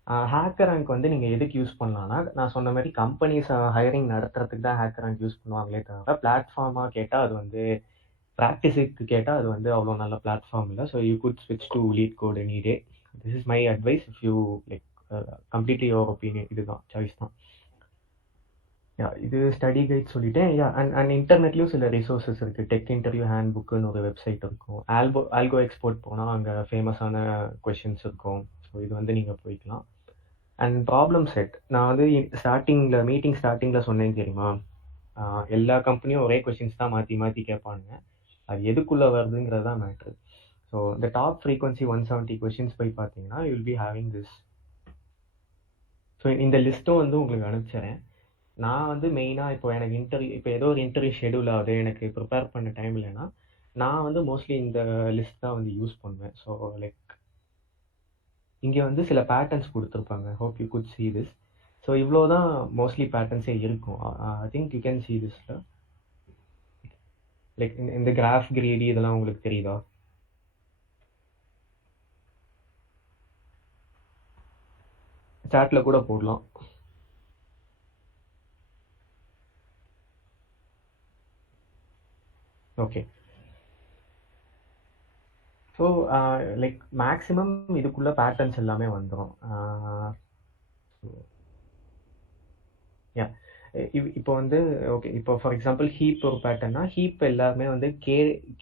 Hacker rank வந்து நீங்கள் எதுக்கு யூஸ் பண்ணலாம்னா, நான் சொன்ன மாதிரி கம்பெனிஸ் ஹையரிங் நடத்துறதுக்கு தான் ஹேக்கர் ரேங்க் யூஸ் பண்ணுவாங்களே தவிர, பிளாட்ஃபார்மாக கேட்டால் அது வந்து ப்ராக்டிஸுக்கு கேட்டால் அது வந்து அவ்வளோ நல்ல பிளாட்ஃபார்ம் இல்லை. ஸோ யூ குட் ஸ்விட்ச் to LeetCode any day. This is my advice. If you like completely your opinion, இதுதான் சாய்ஸ் தான். இது ஸ்டடி கைட் சொல்லிட்டேன். அண்ட் இன்டர்நெட்லேயும் சில ரிசோர்ஸஸ் இருக்குது. டெக் இன்டர்வியூ ஹேண்ட் புக்குன்னு ஒரு வெப்சைட் இருக்கும். ஆல்கோ எக்ஸ்போர்ட் போனால் அங்கே ஃபேமஸான கொஷின்ஸ் இருக்கும். ஸோ இது வந்து நீங்கள் போய்க்கலாம். அண்ட் ப்ராப்ளம் செட், நான் வந்து மீட்டிங் ஸ்டார்டிங்கில் சொன்னேன் தெரியுமா, எல்லா கம்பெனியும் ஒரே கொஷின்ஸ் தான் மாற்றி மாற்றி கேட்பானுங்க. அது எதுக்குள்ளே வருதுங்கிறது தான் மேட்ரு. ஸோ இந்த டாப் ஃப்ரீக்வன்சி 170 கொஷின்ஸ் போய் பார்த்தீங்கன்னா you will be having this. So இந்த லிஸ்ட்டும் வந்து உங்களுக்கு அனுப்பிச்சிடறேன். நான் வந்து மெயினாக இப்போ எனக்கு இப்போ ஏதோ ஒரு இன்டர்வியூ ஷெடியூல் ஆகுது, எனக்கு ப்ரிப்பேர் பண்ண டைம் இல்லைன்னா நான் வந்து மோஸ்ட்லி இந்த லிஸ்ட் தான் வந்து யூஸ் பண்ணுவேன். ஸோ லைக் இங்கே வந்து சில பேட்டர்ன்ஸ் கொடுத்துருப்பாங்க. Hope you good see this. So இவ்வளோ தான் மோஸ்ட்லி பேட்டர்ன்ஸே இருக்கும். I think you can see this. Like இந்த கிராஃப் கிரேடி இதெல்லாம் உங்களுக்கு தெரியுதா? சாட்டில் கூட போடலாம். ஓகே. ஸோ லைக் மேக்ஸிமம் இதுக்குள்ள பேட்டர்ன்ஸ் எல்லாமே வந்துடும். யா இப்போ வந்து ஓகே, இப்போ ஃபார் எக்ஸாம்பிள் ஹீப் ஒரு பேட்டர்னா, ஹீப் எல்லாமே வந்து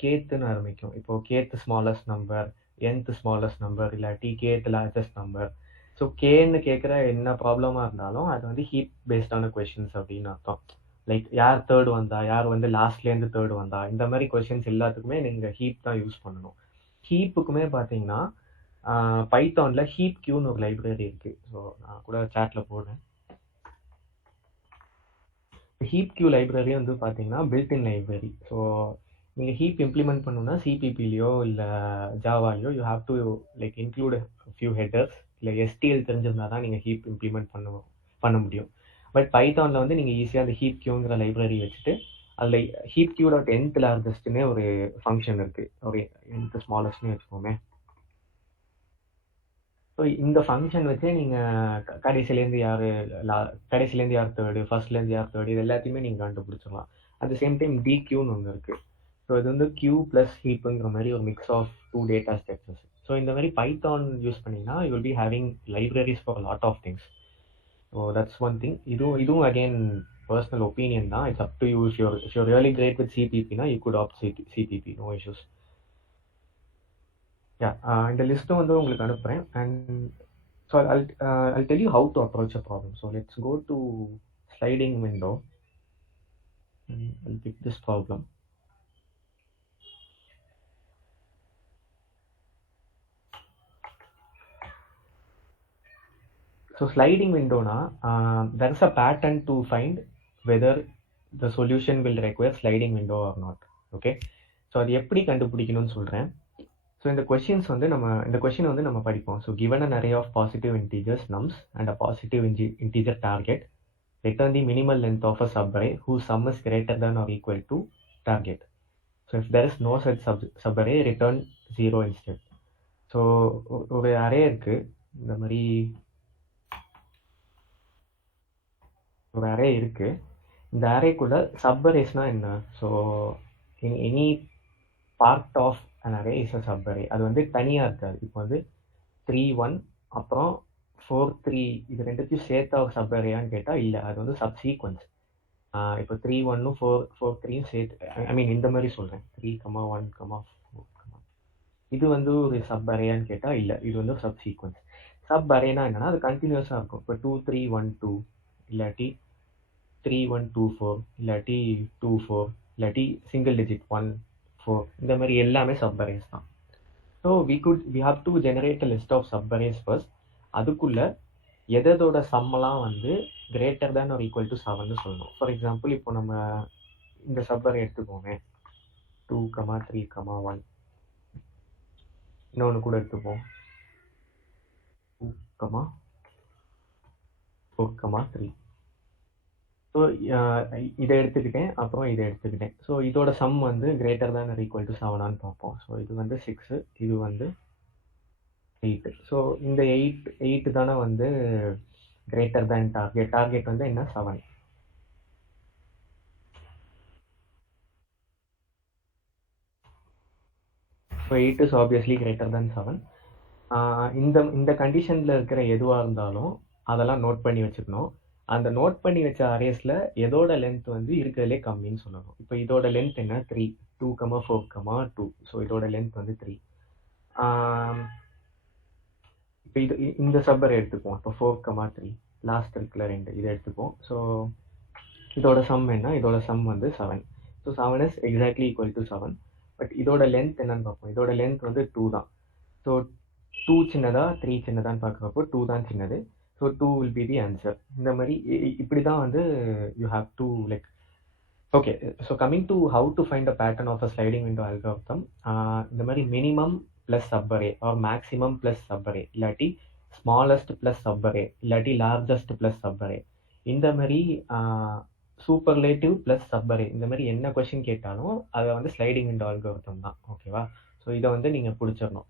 கேத்துன்னு ஆரம்பிக்கும். இப்போ cath smallest number, nth smallest number, இல்லாட்டி கேத் லார்ஜஸ்ட் நம்பர். ஸோ கேன்னு கேட்குற என்ன ப்ராப்ளமாக இருந்தாலும் அது வந்து ஹீப் பேஸ்டான கொஷின்ஸ் அப்படின்னு அர்த்தம். லைக் யார் தேர்டு வந்தா, யார் வந்து லாஸ்ட்லேருந்து தேர்டு வந்தா, இந்த மாதிரி கொஷின்ஸ் எல்லாத்துக்குமே நீங்கள் ஹீப் தான் யூஸ் பண்ணணும். ஹீப்புக்குமே பார்த்தீங்கன்னா பைத்தானில் ஹீப் கியூன்னு ஒரு லைப்ரரி இருக்குது. ஸோ நான் கூட சேட்டில் போடுறேன். ஹீப் கியூ லைப்ரரி வந்து பார்த்தீங்கன்னா பில்ட்-இன் லைப்ரரி. ஸோ நீங்கள் ஹீப் இம்ப்ளிமெண்ட் பண்ணணும்னா சிபிபிலையோ இல்லை ஜாவாலையோ you have to like include few headers, இல்லை எஸ்டிஎல் தெரிஞ்சிருந்தா தான் நீங்கள் ஹீப் இம்ப்ளிமெண்ட் பண்ண முடியும். பட் பைத்தானில் வந்து நீங்கள் ஈஸியாக அந்த ஹீப் கியூங்கிற லைப்ரரி வச்சுட்டு அதில் ஹீப் கியூ டாட் nth லார்ஜஸ்ட்னே ஒரு ஃபங்க்ஷன் இருக்குது. ஒரு nth ஸ்மாலஸ்ட்னு வச்சுக்கோமே. ஸோ இந்த ஃபங்க்ஷன் வச்சு நீங்கள் கடைசிலேருந்து யார் தேர்டு, ஃபர்ஸ்ட்லேருந்து யார் தேர்டு, இது எல்லாத்தையுமே நீங்கள் கண்டுபிடிச்சிடலாம். அட் த சேம் டைம் டிக்யூன்னு ஒன்று இருக்குது. ஸோ இது வந்து கியூ ப்ளஸ் ஹீப்புங்கிற மாதிரி ஒரு mix of 2 data structures. So இந்த மாதிரி பைத்தான் யூஸ் பண்ணிங்கன்னா you will be having libraries for lot of things. So that's one thing. இதுவும் அகெயின் பர்சனல் ஒப்பீனியன் தான். It's up to you. If you're really great with சிபிபினா you could opt CPP, no issues. இந்த லிஸ்ட்டும் வந்து உங்களுக்கு அனுப்புகிறேன். And so I'll tell you how to approach a problem. So let's go to sliding window. I'll pick this problem. So sliding window na there's a pattern to find whether the solution will require sliding window or not. Okay, so அது எப்படி கண்டுபிடிக்கணும்னு சொல்றேன். So இந்த question வந்து நம்ம படிப்போம். So given an array of positive integers nums and a positive integer target, return the minimal length of a subarray whose sum is greater than or equal to target. So if there is no such subarray, return 0 instead. So ஒரு array இருக்கு, இந்த மாதிரி ஒரு array இருக்கு. இந்த அரேக்குள்ள சப்பரேஸ்னா என்ன? So any part of an array is a subarray. அது வந்து தனியாக இருக்காது. இப்போ வந்து 3 1 அப்புறம் 4 3 இது ரெண்டுத்தையும் சேர்த்தா ஒரு சப்பரேயான்னு கேட்டால் இல்லை, அது வந்து சப்சீக்வன்ஸ். இப்போ 3 1 4 3 சேர்த்து, ஐ மீன் இந்த மாதிரி சொல்கிறேன், 3 1 4 இது வந்து ஒரு சப்பரேயான்னு கேட்டால் இல்லை, இது வந்து ஒரு சப்சீக்வன்ஸ். சப்பரேனா என்னன்னா அது கண்டினியூஸாக இருக்கும். இப்போ 2 3 1 2 இல்லாட்டி 3 1 2 4 இல்லாட்டி 2 4 இல்லாட்டி சிங்கிள் டிஜிட் 1 4, இந்த மாதிரி எல்லாமே சப்பரேஸ் தான். So we have to generate a list of subarrays first. அதுக்குள்ள எதோட சம்மெல்லாம் வந்து greater than or equal to 7ன்னு சொல்லணும். ஃபார் எக்ஸாம்பிள் இப்போ நம்ம இந்த சப்பரே எடுத்துப்போமே, 2 3 1. இன்னொன்று கூட எடுத்துப்போம், 2 4 3. ஸோ இதை எடுத்துக்கிட்டேன், அப்புறம் இதை எடுத்துக்கிட்டேன். ஸோ இதோட சம் வந்து greater than or equal to 7ஆன்னு பார்ப்போம். ஸோ இது வந்து 6, இது வந்து 8. ஸோ இந்த எயிட் தானே வந்து கிரேட்டர் தேன் டார்கெட். டார்கெட் வந்து என்ன 7. So 8 is obviously greater than 7. இந்த கண்டிஷனில் இருக்கிற எதுவாக இருந்தாலும் அதெல்லாம் நோட் பண்ணி வச்சுக்கணும். அந்த நோட் பண்ணி வச்ச அரேஸில் எதோட லென்த் வந்து இருக்கிறதுலே கம்மின்னு சொல்லணும். இப்போ இதோட லென்த் என்ன 3, 2, 4, 2. ஸோ இதோட லென்த் வந்து 3. இப்போ இந்த சப்பரை எடுத்துக்குவோம். இப்போ 4, 3 லாஸ்ட் இருக்கிற 2 இதை எடுத்துக்குவோம். ஸோ இதோட சம் என்ன? இதோட சம் வந்து 7. So 7 is exactly equal to 7. But இதோட லென்த் என்னன்னு பார்ப்போம். இதோட லென்த் வந்து 2 தான். ஸோ 2 சின்னதா 3 சின்னதான்னு பார்க்குறப்போ 2 தான் சின்னது. So 2 will be the answer. இந்த மாதிரி இப்படி தான் வந்து you have to like. Okay, so coming to how to find a pattern of a sliding window algorithm. இந்த மாதிரி minimum plus subarray or maximum plus subarray, இல்லாட்டி ஸ்மாலஸ்ட் ப்ளஸ் சப்பரே, இல்லாட்டி largest plus சப்பரே, இந்த மாதிரி சூப்பர்லேட்டிவ் ப்ளஸ் சப்பரே, இந்த மாதிரி என்ன question கேட்டாலும் அதை வந்து ஸ்லைடிங் விண்டோ அல்காரிதம் தான். ஓகேவா? ஸோ இதை வந்து நீங்கள் பிடிச்சிடணும்.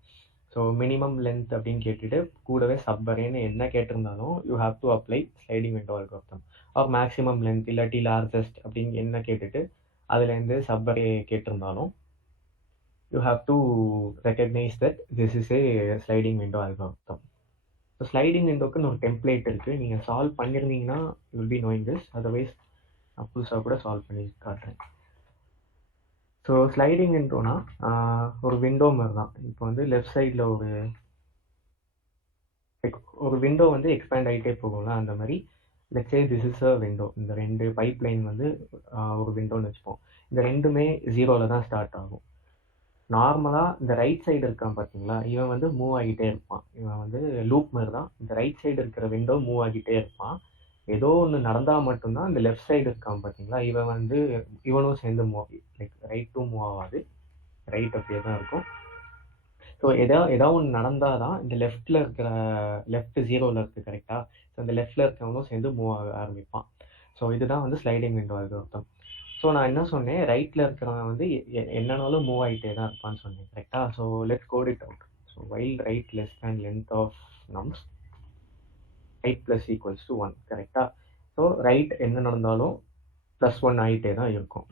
ஸோ மினிமம் லென்த் அப்படின்னு கேட்டுட்டு கூடவே சப்பரேன்னு என்ன கேட்டிருந்தாலும் you have to apply sliding window algorithm. Or maximum length இல்லாட்டி லார்ஜஸ்ட் அப்படின்னு என்ன கேட்டுட்டு அதுலேருந்து சப்பரே கேட்டிருந்தாலும் you have to recognise that this is a sliding window algorithm. So sliding விண்டோக்குன்னு ஒரு டெம்ப்ளேட் இருக்குது. நீங்கள் சால்வ் பண்ணியிருந்தீங்கன்னா you will be knowing this. Otherwise நான் புதுசாக கூட சால்வ் பண்ணி காட்டுறேன். ஸோ ஸ்லைடிங் விண்டோனா ஒரு விண்டோ மாதிரி தான். இப்போ வந்து லெஃப்ட் சைடில் ஒரு விண்டோ வந்து எக்ஸ்பேண்ட் ஆகிட்டே போகும்ல, அந்த மாதிரி let's say this is a window. இந்த 2 பைப் லைன் வந்து ஒரு விண்டோன்னு வச்சுப்போம். இந்த ரெண்டுமே 0ல் தான் ஸ்டார்ட் ஆகும். நார்மலாக இந்த ரைட் சைடு இருக்கான் பார்த்தீங்களா, இவன் வந்து மூவ் ஆகிட்டே இருப்பான். இவன் வந்து லூப் மாதிரி தான். இந்த ரைட் சைடு இருக்கிற விண்டோ மூவ் ஆகிட்டே இருப்பான். ஏதோ ஒன்று நடந்தால் மட்டும்தான் இந்த லெஃப்ட் சைடு இருக்கான் பார்த்தீங்களா, இவனும் சேர்ந்து மூவ், லைக் ரைட்டும் மூவ் ஆகாது, ரைட் அப்படியே தான் இருக்கும். ஸோ ஏதோ ஒன்று நடந்தால் தான் இந்த லெஃப்ட் 0ல் இருக்குது கரெக்டாக. ஸோ இந்த லெஃப்டில் இருக்கிறவனும் சேர்ந்து மூவ் ஆக ஆரம்பிப்பான். ஸோ இதுதான் வந்து ஸ்லைடிங் விண்டோ அல்காரிதம். ஸோ நான் என்ன சொன்னேன், ரைட்டில் இருக்கிறவன் வந்து என்னன்னாலும் மூவ் ஆகிட்டே தான் இருப்பான்னு சொன்னேன் கரெக்டாக. So let's code it out. So while right less than length of nums, right plus equals to 1 கரெக்டாக. ஸோ ரைட் என்ன நடந்தாலும் +1 ஆகிட்டே தான் இருக்கும்.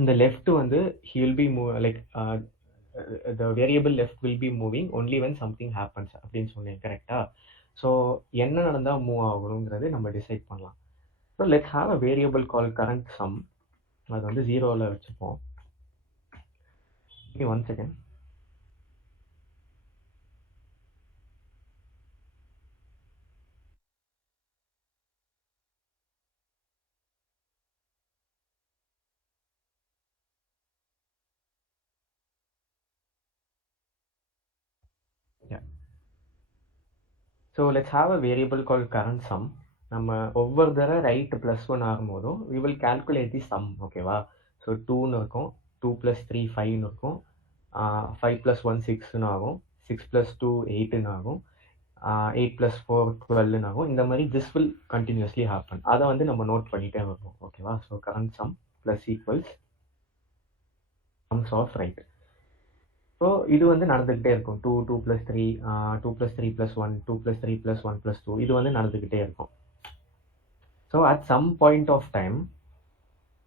இந்த லெஃப்ட் வந்து he will be like the variable left will be moving only when something happens அப்படின்னு சொன்னேன் கரெக்டா. ஸோ என்ன நடந்தால் மூவ் ஆகணுங்கிறது நம்ம டிசைட் பண்ணலாம். So let's have a variable call current sum. அது வந்து 0ல் வச்சுப்போம். One second. So let's have a variable call current sum. நம்ம ஒவ்வொரு தடவை ரைட் +1 ஆகும்போதும் we will calculate the sum. ஓகேவா? ஸோ 2ன்னு இருக்கும், 2 + 3 5ன்னு இருக்கும், 5 + 1 6ன்னு ஆகும், 6 + 2 8ன்னு ஆகும், 8 + 4 12ன்னு ஆகும். இந்த மாதிரி this will continuously happen. அதை வந்து நம்ம நோட் பண்ணிட்டே வருவோம். ஓகேவா? So current sum plus equals sums of right. So இது வந்து நடந்துக்கிட்டே இருக்கும். 2 2 + 3 2 + 3 + 1 2 + 3 + 1 + 2 இது வந்து நடந்துக்கிட்டே இருக்கும். So at some point of time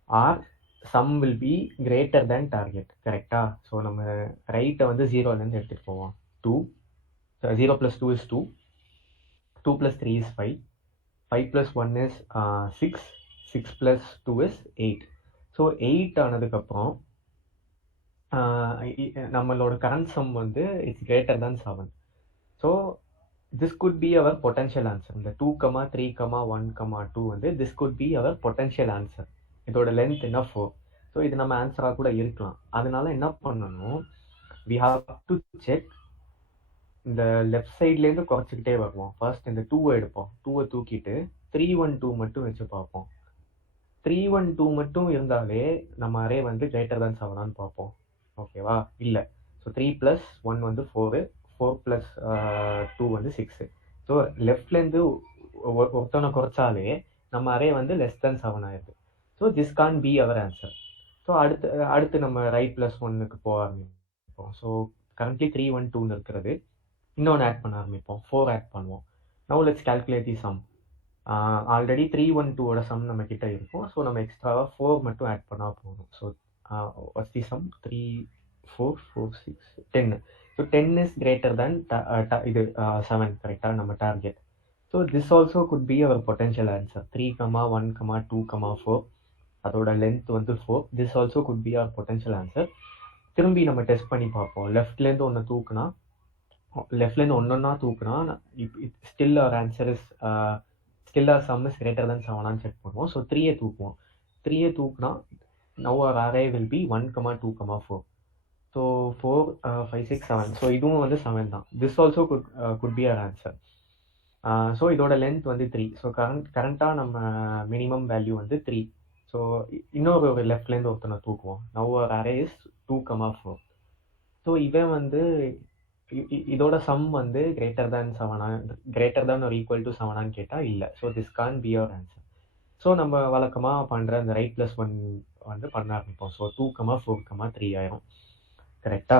our sum will be greater than target கரெக்டா. ஸோ நம்ம ரைட்டை வந்து 0லேருந்து எடுத்துகிட்டு போவோம். 2 0 + 2 is 2, 2 + 3 is 5, 5 + 1 is 6, 6 + 2 is 8. So 8 ஆனதுக்கப்புறம் நம்மளோட கரண்ட் சம் வந்து it's greater than 7. So this could be our potential answer. இந்த 2, 3, 1, 2 வந்து this could be our potential answer. இதோட லென்த் என்ன 4. ஸோ இது நம்ம ஆன்சராக கூட இருக்கலாம். அதனால என்ன பண்ணணும், we have to check. இந்த லெஃப்ட் சைட்லேருந்து குறைச்சிக்கிட்டே வருவோம். ஃபர்ஸ்ட் இந்த 2 எடுப்போம், 2 தூக்கிட்டு 312 மட்டும் வச்சு பார்ப்போம். 312 மட்டும் இருந்தாலே நம்ம அரே வந்து கிரேட்டர் தேன் 7 பார்ப்போம். ஓகேவா? இல்லை. ஸோ 3 + 1 வந்து 4, 4 + 2 வந்து 6. ஸோ லெஃப்ட்லேருந்து ஒருத்தவனை குறைச்சாலே நம்ம அரே வந்து லெஸ் தேன் 7 ஆயிடுது. So this can be our answer. So அடுத்து நம்ம ரைட் +1க்கு போக ஆரம்பிப்போம். ஸோ கரண்ட்லி 312 இருக்கிறது. இன்னொன்று ஆட் பண்ண ஆரம்பிப்போம், 4 ஆட் பண்ணுவோம். Now let's calculate the sum. Already 312ஓட சம் நம்ம கிட்ட இருக்கும். ஸோ நம்ம எக்ஸ்ட்ராவாக 4 மட்டும் ஆட் பண்ணால் போதும். So what's the sum? 3 4 4 6 10. So 10 is greater than இது 7, கரெக்டாக நம்ம target. So this also could be our potential answer. 3, 1, 2, 4, அதோட லென்த் வந்து 4. This also could be our potential answer. திரும்பி நம்ம டெஸ்ட் பண்ணி பார்ப்போம். லெஃப்ட்லேருந்து ஒன்று தூக்குனா, லெஃப்ட்லேருந்து ஒன்றா தூக்குனா still our answer is still our sum is greater than 7 check பண்ணுவோம். ஸோ 3 தூக்குவோம். 3 தூக்குனா now our array will be 1, 2, 4. So 4, 5, 6, 7. So இதுவும் வந்து 7 தான். This also could be our answer. So இதோட லென்த் வந்து 3. ஸோ கரண்ட்டாக நம்ம மினிமம் வேல்யூ வந்து 3. ஸோ இன்னொரு லெஃப்ட்லேருந்து ஒருத்தனை தூக்குவோம். Now our array is 2, 4. So இவன் வந்து இதோட சம் வந்து கிரேட்டர் தேன் 7 ஒரு ஈக்குவல் டு 7 கேட்டால் இல்லை. So this can be your answer. So நம்ம வழக்கமாக பண்ணுற அந்த ரைட் ப்ளஸ் 1 வந்து பண்ண ஆரம்பிப்போம். ஸோ 2, 4, 3 ஆயிரும், கரெக்டா?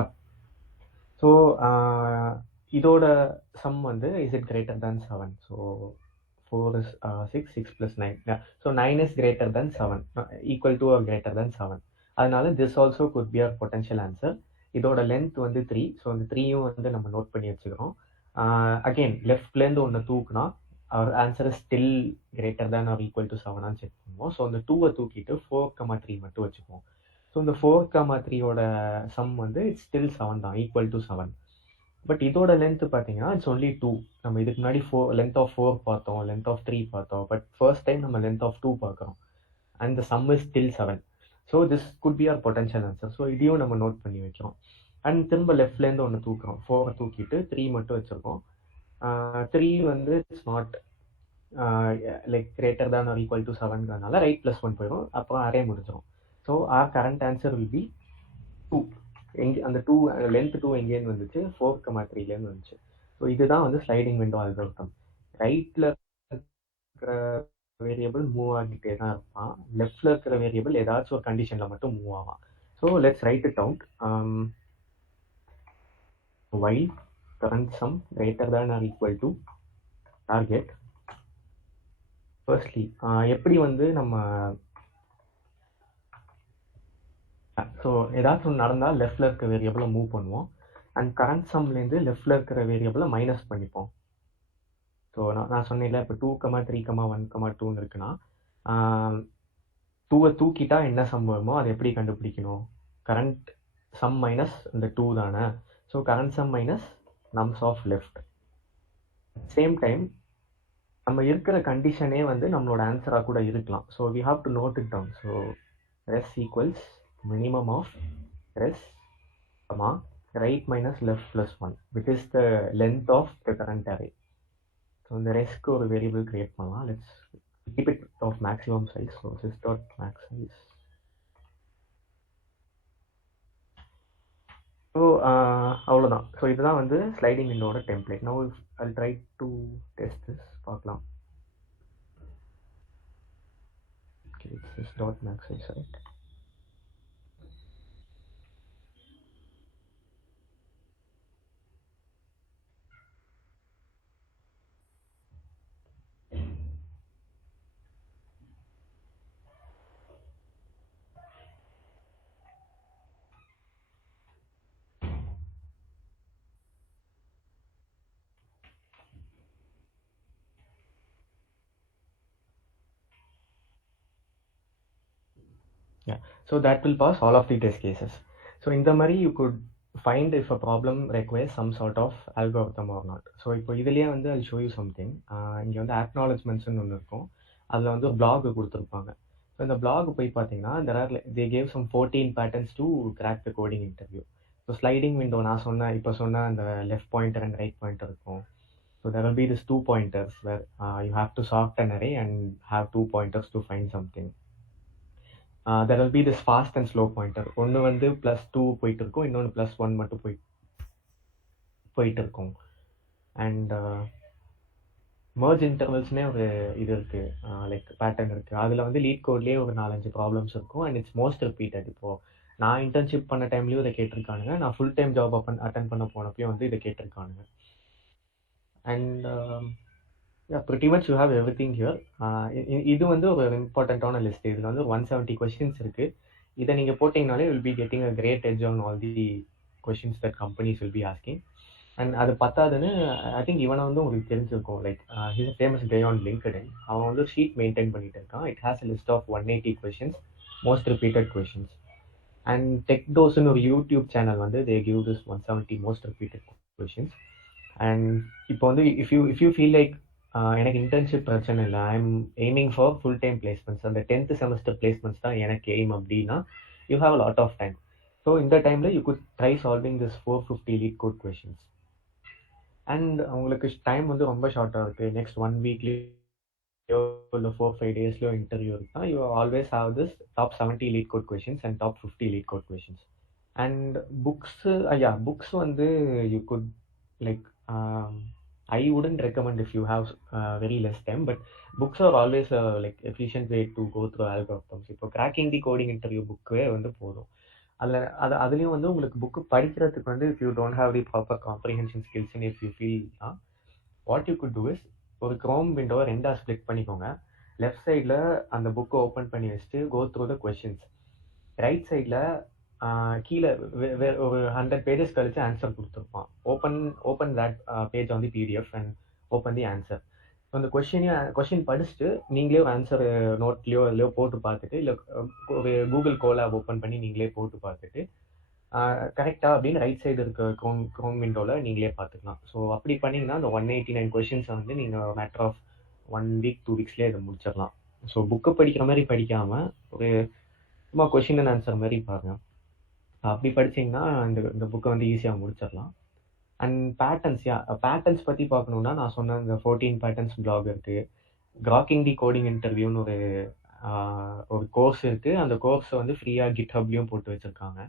ஸோ இதோட சம் வந்து is it greater than 7? So 4 is 6, 6 plus 9. So 9 is greater than 7, equal to or greater than 7. அதனால this also could be our potential answer. இதோட லென்த் வந்து 3. ஸோ அந்த 3யும் வந்து நம்ம நோட் பண்ணி வச்சுக்கிறோம். அகெயின் லெஃப்ட்லேருந்து ஒன்று தூக்குனா our answer is still greater than or equal to 7 check பண்ணுவோம். ஸோ அந்த 2 தூக்கிட்டு 4, 3 மட்டும் வச்சுக்குவோம். ஸோ இந்த 4, 3யோட சம் வந்து இட்ஸ் ஸ்டில் 7 தான், ஈக்குவல் டு 7. பட் இதோட லென்த் பார்த்தீங்கன்னா இட்ஸ் ஒன்லி 2. நம்ம இதுக்கு முன்னாடி லென்த் ஆஃப் 4 பார்த்தோம், லென்த் ஆஃப் 3 பார்த்தோம். பட் ஃபர்ஸ்ட் டைம் நம்ம லென்த் ஆஃப் 2 பார்க்குறோம். And the sum is still 7. So this could be our potential answer. So இதையும் நம்ம நோட் பண்ணி வைக்கிறோம். அண்ட் திரும்ப லெஃப்ட்லேருந்து ஒன்று தூக்குறோம். 4 தூக்கிட்டு 3 மட்டும் வச்சுருக்கோம். 3 வந்து it's not like greater than or equal to 7ங்கிறதுனால ரைட் ப்ளஸ் 1 போயிடும். அப்புறம் அரே முடிச்சிடும். So our current answer will be 2. எங்கே அந்த 2 லென்த் 2 எங்கேருந்து வந்துச்சு? 4, 3லேருந்து வந்துச்சு. ஸோ இதுதான் வந்து ஸ்லைடிங் விண்டோ அல்காரிதம். ரைட்டில் இருக்கிற வேரியபிள் மூவ் ஆகிட்டே தான் இருப்பான். லெஃப்டில் இருக்கிற வேரியபிள் ஏதாச்சும் ஒரு கண்டிஷனில் மட்டும் மூவ் ஆவான். So let's right it out. while current sum greater than or equal to target. Firstly எப்படி வந்து நம்ம ஸோ ஏதாச்சும் ஒன்று நடந்தால் லெஃப்டில் இருக்கிற வேரியபிளை மூவ் பண்ணுவோம். அண்ட் கரண்ட் சம்லேருந்து லெஃப்டில் இருக்கிற வேரியபிளை மைனஸ் பண்ணிப்போம். ஸோ நான் சொன்னேன்ல, இப்போ 2, 3, 1, 2ன்னு இருக்குன்னா 2 தூக்கிட்டா என்ன சம் வருமோ அதை எப்படி கண்டுபிடிக்கணும்? கரண்ட் சம் மைனஸ் இந்த 2 தானே. So current sum minus nums of left. Same time நம்ம இருக்கிற கண்டிஷனே வந்து நம்மளோட ஆன்சராக கூட இருக்கலாம். So we have to note it down. So res equals minimum of res right minus left plus 1, which is the length of the current array. So இந்த ரெஸ்க்கு ஒரு வேரியபிள் கிரியேட் பண்ணலாம். Let's keep it of maximum size. So this dot max size. So அவ்வளோதான். So இதுதான் வந்து sliding விண்டோட template. Now I'll try to test this. பார்க்கலாம். Okay, it's this dot max size, right? Yeah, so that will pass all of the test cases. So in the மாதிரி you could find if a problem requires some sort of algorithm or not. So இப்போ இதுலேயே வந்து I'll show you something. இங்கே வந்து acknowledgementsன்னு ஒன்று இருக்கும். அதில் வந்து blog கொடுத்துருப்பாங்க. ஸோ இந்த blog போய் பார்த்தீங்கன்னா they gave some 14 patterns to crack the coding interview. So sliding window நான் இப்போ சொன்ன அந்த left pointer and right pointer இருக்கும். So there will be this 2 pointers where you have to sort an array and have 2 pointers to find something. There will be this fast and slow pointer. ஒன்று வந்து +2 போயிட்டு இருக்கும், இன்னொன்று +1 மட்டும் போயிட்டு இருக்கும். And merge intervalsனே ஒரு இது இருக்கு, லைக் பேட்டர்ன் இருக்கு. அதில் வந்து லீட் கோட்லேயே ஒரு 4-5 ப்ராப்ளம்ஸ் இருக்கும். And it's most repeated. இப்போ நான் இன்டர்ன்ஷிப் பண்ண டைம்லேயும் இதை கேட்டிருக்கானுங்க. நான் ஃபுல் டைம் ஜாப் அட்டன் பண்ண போனப்பையும் வந்து இதை கேட்டிருக்கானுங்க. And pretty much you have everything here. இது வந்து ஒரு இம்பார்ட்டண்ட்டான லிஸ்ட். இதில் வந்து 170 கொஸ்டின்ஸ் இருக்கு. இதை நீங்கள் போட்டிங்கனாலே will be getting a great edge on all the questions that companies will be asking. And அது பத்தாதுன்னு ஐ திங்க் இவனை வந்து உங்களுக்கு தெரிஞ்சிருக்கும். Like he's famous guy on LinkedIn. அவன் வந்து ஷீட் மெயின்டைன் பண்ணிட்டு இருக்கான். It has a list of 180 questions, most repeated questions. And Tech டோஸ்ன்னு ஒரு யூடியூப் சேனல் வந்து they give this 170 most repeated questions. And இப்போ வந்து இஃப் யூ ஃபீல் லைக் எனக்கு இன்டர்ன்ஷிப் பிரச்சனை இல்லை, I am aiming for full time placements, அந்த 10th semester placements தான் எனக்கு எய்ம் அப்படின்னா, you have a lot of time. So இந்த டைமில் you could try solving this 450 leet code questions. And உங்களுக்கு டைம் வந்து ரொம்ப ஷார்ட்டாக இருக்குது. நெக்ஸ்ட் 1 வீக்லேயோ இல்லை 4-5 டேஸ்லையோ இன்டர்வியூ இருக்குன்னா, you always have this top 70 leet code questions and top 50 leet code questions. And books வந்து you good like I wouldn't recommend if you have very less time, but books are always like efficient way to go through algorithms. இப்போ cracking the coding interview புக்கே வந்து போதும். அதுலேயும் வந்து உங்களுக்கு book படிக்கிறதுக்கு வந்து if you don't have the proper comprehension skills and if you feel what you could do is ஒரு க்ரோம் விண்டோவை ரெண்டாக ஸ்ப்ளிட் பண்ணிக்கோங்க. லெஃப்ட் சைடில் அந்த புக்கை ஓப்பன் பண்ணி வச்சுட்டு go through the questions. Right சைடில் கீழே ஒரு 100 பேஜஸ் கழிச்சு ஆன்சர் கொடுத்துருப்பான். Open that page on the PDF and open the answer. So அந்த கொஷின் படிச்சுட்டு நீங்களே ஒரு ஆன்சர் நோட்லேயோ இல்லையோ போட்டு பார்த்துட்டு, இல்லை ஒரு கூகுள் கோலாப் ஓப்பன் பண்ணி நீங்களே போட்டு பார்த்துட்டு கரெக்டாக அப்படின்னு ரைட் சைடு இருக்க க்ரோம் விண்டோவில் நீங்களே பார்த்துக்கலாம். ஸோ அப்படி பண்ணிங்கன்னா அந்த 189 கொஷின்ஸை வந்து நீங்கள் மேட்டர் ஆஃப் 1 வீக் 2 வீக்ஸ்லேயே இதை முடிச்சிடலாம். ஸோ புக்கை படிக்கிற மாதிரி படிக்காமல் ஒரு சும்மா கொஷின் அண்ட் ஆன்சர் மாதிரி பாருங்க. அப்படி படிச்சிங்கன்னா இந்த புக்கை வந்து ஈஸியாக முடிச்சிடலாம். அண்ட் பேட்டர்ன்ஸ் பற்றி பார்க்கணுன்னா நான் சொன்ன இந்த 14 பேட்டர்ன்ஸ் பிளாக் இருக்குது. கிராக்கிங் தி கோடிங் இன்டர்வியூன்னு ஒரு கோர்ஸ் இருக்குது. அந்த கோர்ஸை வந்து ஃப்ரீயாக கிட்ஹப்லேயும் போட்டு வச்சுருக்காங்க.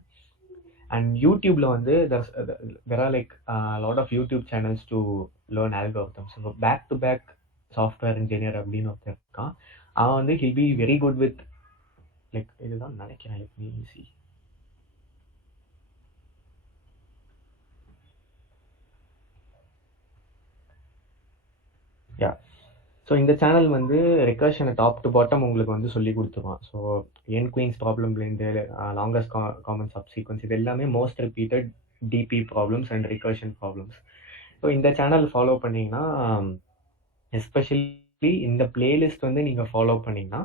அண்ட் யூடியூப்பில் வந்து there are like lot of YouTube channels to learn algorithms. இப்போ back to back software engineer அப்படின்னு ஒருத்தர் இருக்கான். அவன் வந்து he'll be very good with like இதுதான் நினைக்கிறேன். ஈஸி ஸோ இந்த சேனல் வந்து ரெக்கர்ஷனை டாப் டு பாட்டம் உங்களுக்கு வந்து சொல்லி கொடுத்துருவான். ஸோ என் குயின்ஸ் ப்ராப்ளம்லேருந்து லாங்கஸ்ட் காமன் சப் சீக்வன்ஸ் இது எல்லாமே most repeated DP problems and recursion problems. So இந்த சேனல் ஃபாலோ பண்ணிங்கன்னா, எஸ்பெஷலி இந்த பிளேலிஸ்ட் வந்து நீங்கள் ஃபாலோ பண்ணிங்கன்னா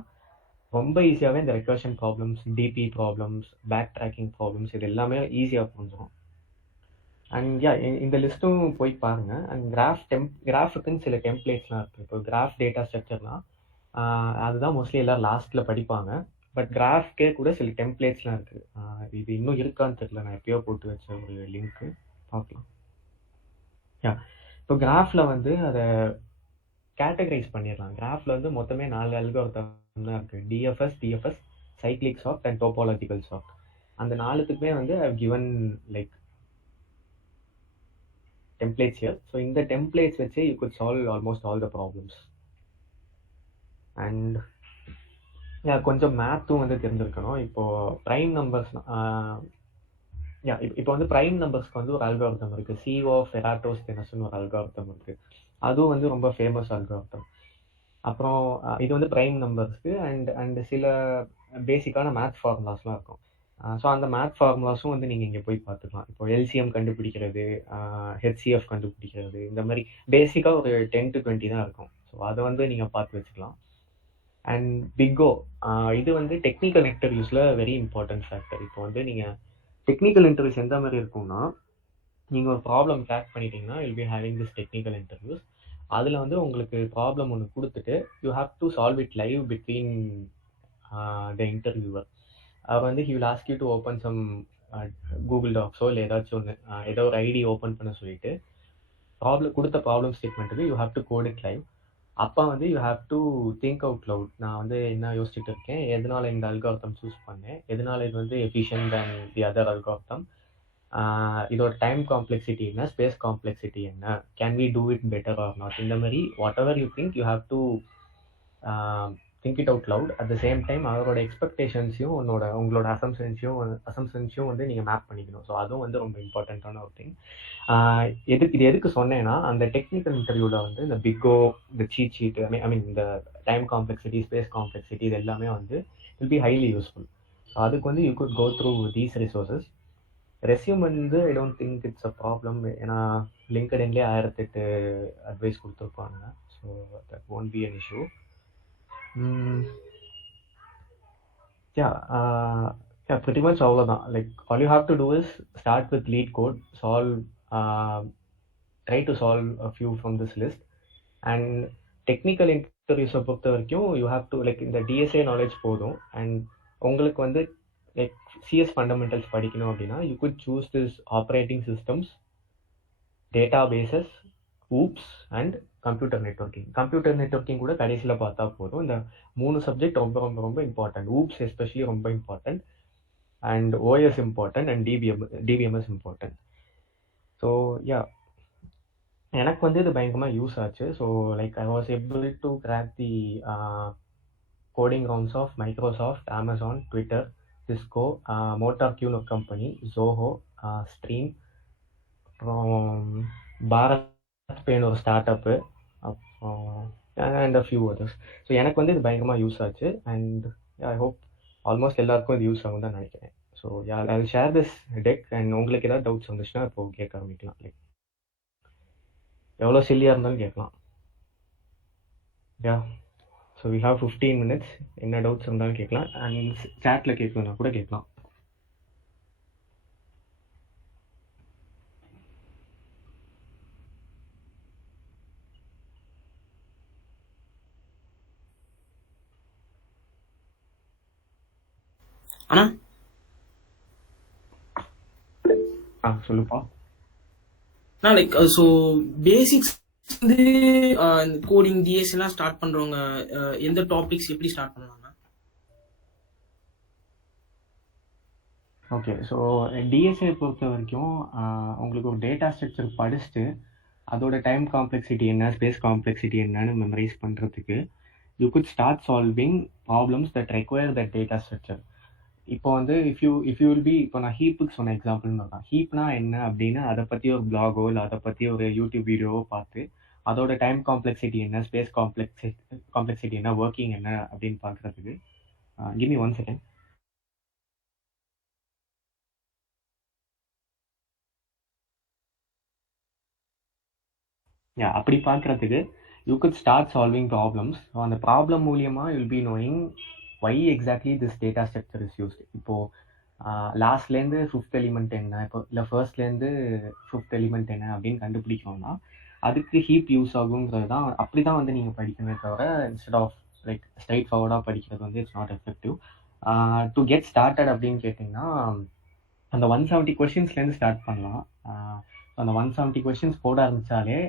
ரொம்ப ஈஸியாகவே இந்த recursion problems, DP problems, backtracking problems இது எல்லாமே ஈஸியாக புரிஞ்சிடும். அண்ட் இந்த லிஸ்ட்டும் போய் பாருங்க. அண்ட் கிராஃபுக்குன்னு சில டெம்ப்ளேட்ஸ்லாம் இருக்குது. இப்போ கிராஃப் டேட்டா ஸ்ட்ரக்சர்லாம் அதுதான் மோஸ்ட்லி எல்லோரும் லாஸ்ட்டில் படிப்பாங்க. பட் கிராஃப்கே கூட சில டெம்ப்ளேட்ஸ்லாம் இருக்குது. இது இன்னும் இருக்கான்னு தெரியல, நான் எப்பயோ போட்டு வச்ச ஒரு லிங்க்கு பார்க்கலாம். இப்போ கிராஃபில் வந்து அதை கேட்டகரைஸ் பண்ணிடலாம். கிராஃபில் வந்து மொத்தமே 4 அல்காரிதம் தான் இருக்குது. DFS, cyclic sort and topological sort. அந்த 4த்துக்குமே வந்து I have given like templates here. So in the templates வச்சு you could solve almost all the problems. And கொஞ்சம் மேத்தும் வந்து தெரிஞ்சிருக்கணும். இப்போ ப்ரைம் நம்பர்ஸ் இப்போ வந்து ப்ரைம் நம்பர்ஸ்க்கு வந்து ஒரு அல்காரிதம் இருக்குது. CO ஃபெராட்டோஸ்தெனஸ்னு ஒரு அல்காரிதம் இருக்குது. அதுவும் வந்து ரொம்ப ஃபேமஸ் அல்காரிதம். அப்புறம் இது வந்து ப்ரைம் நம்பர்ஸ்க்கு அண்ட் சில பேசிக்கான மேத் ஃபார்முலாஸ்லாம் இருக்கும். ஸோ அந்த மேத் ஃபார்முலாஸும் வந்து நீங்கள் இங்கே போய் பார்த்துக்கலாம். இப்போ எல்சிஎம் கண்டுபிடிக்கிறது, ஹெச்சிஎஃப் கண்டுபிடிக்கிறது, இந்த மாதிரி பேசிக்காக ஒரு 10 to 20 தான் இருக்கும். ஸோ அதை வந்து நீங்கள் பார்த்து வச்சுக்கலாம். அண்ட் பிக்கோ இது வந்து டெக்னிக்கல் இன்டர்வியூஸில் வெரி இம்பார்ட்டன்ட் ஃபேக்டர். இப்போ வந்து நீங்கள் டெக்னிக்கல் இன்டர்வியூஸ் எந்த மாதிரி இருக்கும்னா, நீங்கள் ஒரு ப்ராப்ளம் கிராக் பண்ணிட்டீங்கன்னா will be having this technical interviews. அதில் வந்து உங்களுக்கு ப்ராப்ளம் ஒன்று கொடுத்துட்டு you have to solve it live between the interviewer. அவர் வந்து he will ask you to open some Google டாக்ஸோ இல்லை ஏதாச்சும் ஒன்று, ஏதோ ஒரு ஐடி ஓப்பன் பண்ண சொல்லிட்டு கொடுத்த ப்ராப்ளம் ஸ்டேட்மெண்ட்டுக்கு you have to code it live. அப்போ வந்து you have to think out loud. நான் வந்து என்ன யோசிச்சுட்டு இருக்கேன், எதனால இந்த அல்காரிதம் சூஸ் பண்ணேன், எதனால இது வந்து efficient than the other algorithm, இதோட டைம் காம்ப்ளெக்சிட்டி என்ன, ஸ்பேஸ் காம்ப்ளெக்சிட்டி என்ன, can we do it better or not, இந்த மாதிரி whatever you think you have to think it out loud. At the same time அவரோட எக்ஸ்பெக்டேஷன்ஸையும் உங்களோட அசம்ஷன்ஸையும் வந்து நீங்கள் மேப் பண்ணிக்கணும். ஸோ அதுவும் வந்து ரொம்ப இம்பார்ட்டண்ட்டான ஒரு திங். எதுக்கு சொன்னேன்னா, அந்த டெக்னிக்கல் இன்டர்வியூவில் வந்து இந்த பிக்கோ, இந்த சீட் ஷீட், ஐ மீன் இந்த டைம் காம்ப்ளெக்சிட்டி, ஸ்பேஸ் காம்ப்ளெக்சிட்டி, இது எல்லாமே வந்து will be highly useful. So அதுக்கு வந்து you could go through these resources. Resume வந்து I don't think it's a problem. ஏன்னா லிங்க்டின்லேயே 1008 அட்வைஸ் கொடுத்துருப்பாங்க. So that won't be an issue. Pretty much அவ்வளோதான். Like all you have to do is start with LeetCode, try to solve a few from this list. And technical இன்டர்வியூஸை பொறுத்த வரைக்கும் you have to like இந்த DSA knowledge போதும். And உங்களுக்கு வந்து like CS fundamentals படிக்கணும் அப்படின்னா you could choose this operating systems, data bases, OOPS and computer networking கூட கடைசியில் பார்த்தா போதும். இந்த 3 சப்ஜெக்ட் ரொம்ப ரொம்ப ரொம்ப இம்பார்ட்டன்ட். ஊப்ஸ் எஸ்பெஷலி ரொம்ப important, and OS important, and DBMS important. So yeah, எனக்கு வந்து இது பயங்கரமாக யூஸ் ஆச்சு. So like I was able to crack the coding rounds of Microsoft, Amazon, Twitter, Cisco, மோட்டார்க்யூன்னு ஒரு கம்பெனி, ஜோஹோ, ஸ்ட்ரீம், அப்புறம் பாரத் பேன்னு ஒரு ஸ்டார்ட் அப்பு, அப்புறம் and a few others. So எனக்கு வந்து இது பயங்கரமாக யூஸ் ஆச்சு. அண்ட் ஐ ஹோப் ஆல்மோஸ்ட் எல்லாருக்கும் இது யூஸ் ஆகும் தான் நினைக்கிறேன். So I will share this tech. And உங்களுக்கு ஏதாவது டவுட்ஸ் வந்துச்சுன்னா இப்போ கேட்க ஆரம்பிக்கலாம். லைக் எவ்வளோ சில்லியாக இருந்தாலும் கேட்கலாம். யா, ஸோ வி ஹாவ் 15 minutes. என்ன டவுட்ஸ் இருந்தாலும் கேட்கலாம். அண்ட் சேட்டில் கேட்கணும்னா கூட கேட்கலாம். அண்ணா சொல்லுப்பா. லைக் ஸோ பேசிக்ஸ் வந்து கோடிங் டிஎஸ் எல்லாம் ஸ்டார்ட் பண்றவங்க எந்த டாபிக்ஸ் எப்படி ஸ்டார்ட் பண்ணலாம்னா? ஓகே, ஸோ டிஎஸ்ஏ பொறுத்த வரைக்கும் உங்களுக்கு ஒரு டேட்டா ஸ்ட்ரக்சர் படிச்சுட்டு அதோட டைம் காம்ப்ளெக்சிட்டி என்ன, ஸ்பேஸ் காம்ப்ளெக்சிட்டி என்னன்னு மெமரைஸ் பண்ணுறதுக்கு you could start solving problems that require that data structure. இப்போ வந்து இஃப் யூ வில் பி, இப்போ நான் ஹீப்புக்கு சொன்ன எக்ஸாம்பிள்னு தான். ஹீப்னா என்ன அப்படின்னு அதை பற்றி ஒரு பிளாகோ இல்லை அதை பற்றி ஒரு யூடியூப் வீடியோவோ பார்த்து அதோட டைம் காம்ப்ளெக்சிட்டி என்ன, ஸ்பேஸ் காம்ப்ளெக்சிட்டி என்ன, ஒர்க்கிங் என்ன அப்படின்னு பார்க்குறதுக்கு கிவ் மீ 1 second. அப்படி பார்க்குறதுக்கு you could start solving problems. அந்த ப்ராப்ளம் மூலியமாக you'll be knowing why exactly this data structure is used. இப்போது லாஸ்ட்லேருந்து 5th எலிமெண்ட் என்ன, இப்போ இல்லை ஃபர்ஸ்ட்லேருந்து 5th எலிமெண்ட் என்ன அப்படின்னு கண்டுபிடிக்கணும்னா அதுக்கு ஹீப் யூஸ் ஆகுங்கிறது தான். அப்படி தான் வந்து நீங்கள் படிக்கணுமே தவிர இன்ஸ்டெட் ஆஃப் லைக் ஸ்ட்ரைட் ஃபார்வர்டாக படிக்கிறது வந்து it's not effective. To get started அப்படின்னு கேட்டிங்கன்னா அந்த 170 கொஷின்ஸ்லேருந்து ஸ்டார்ட் பண்ணலாம். அந்த 170 கொஷின்ஸ் போட ஆரம்பித்தாலே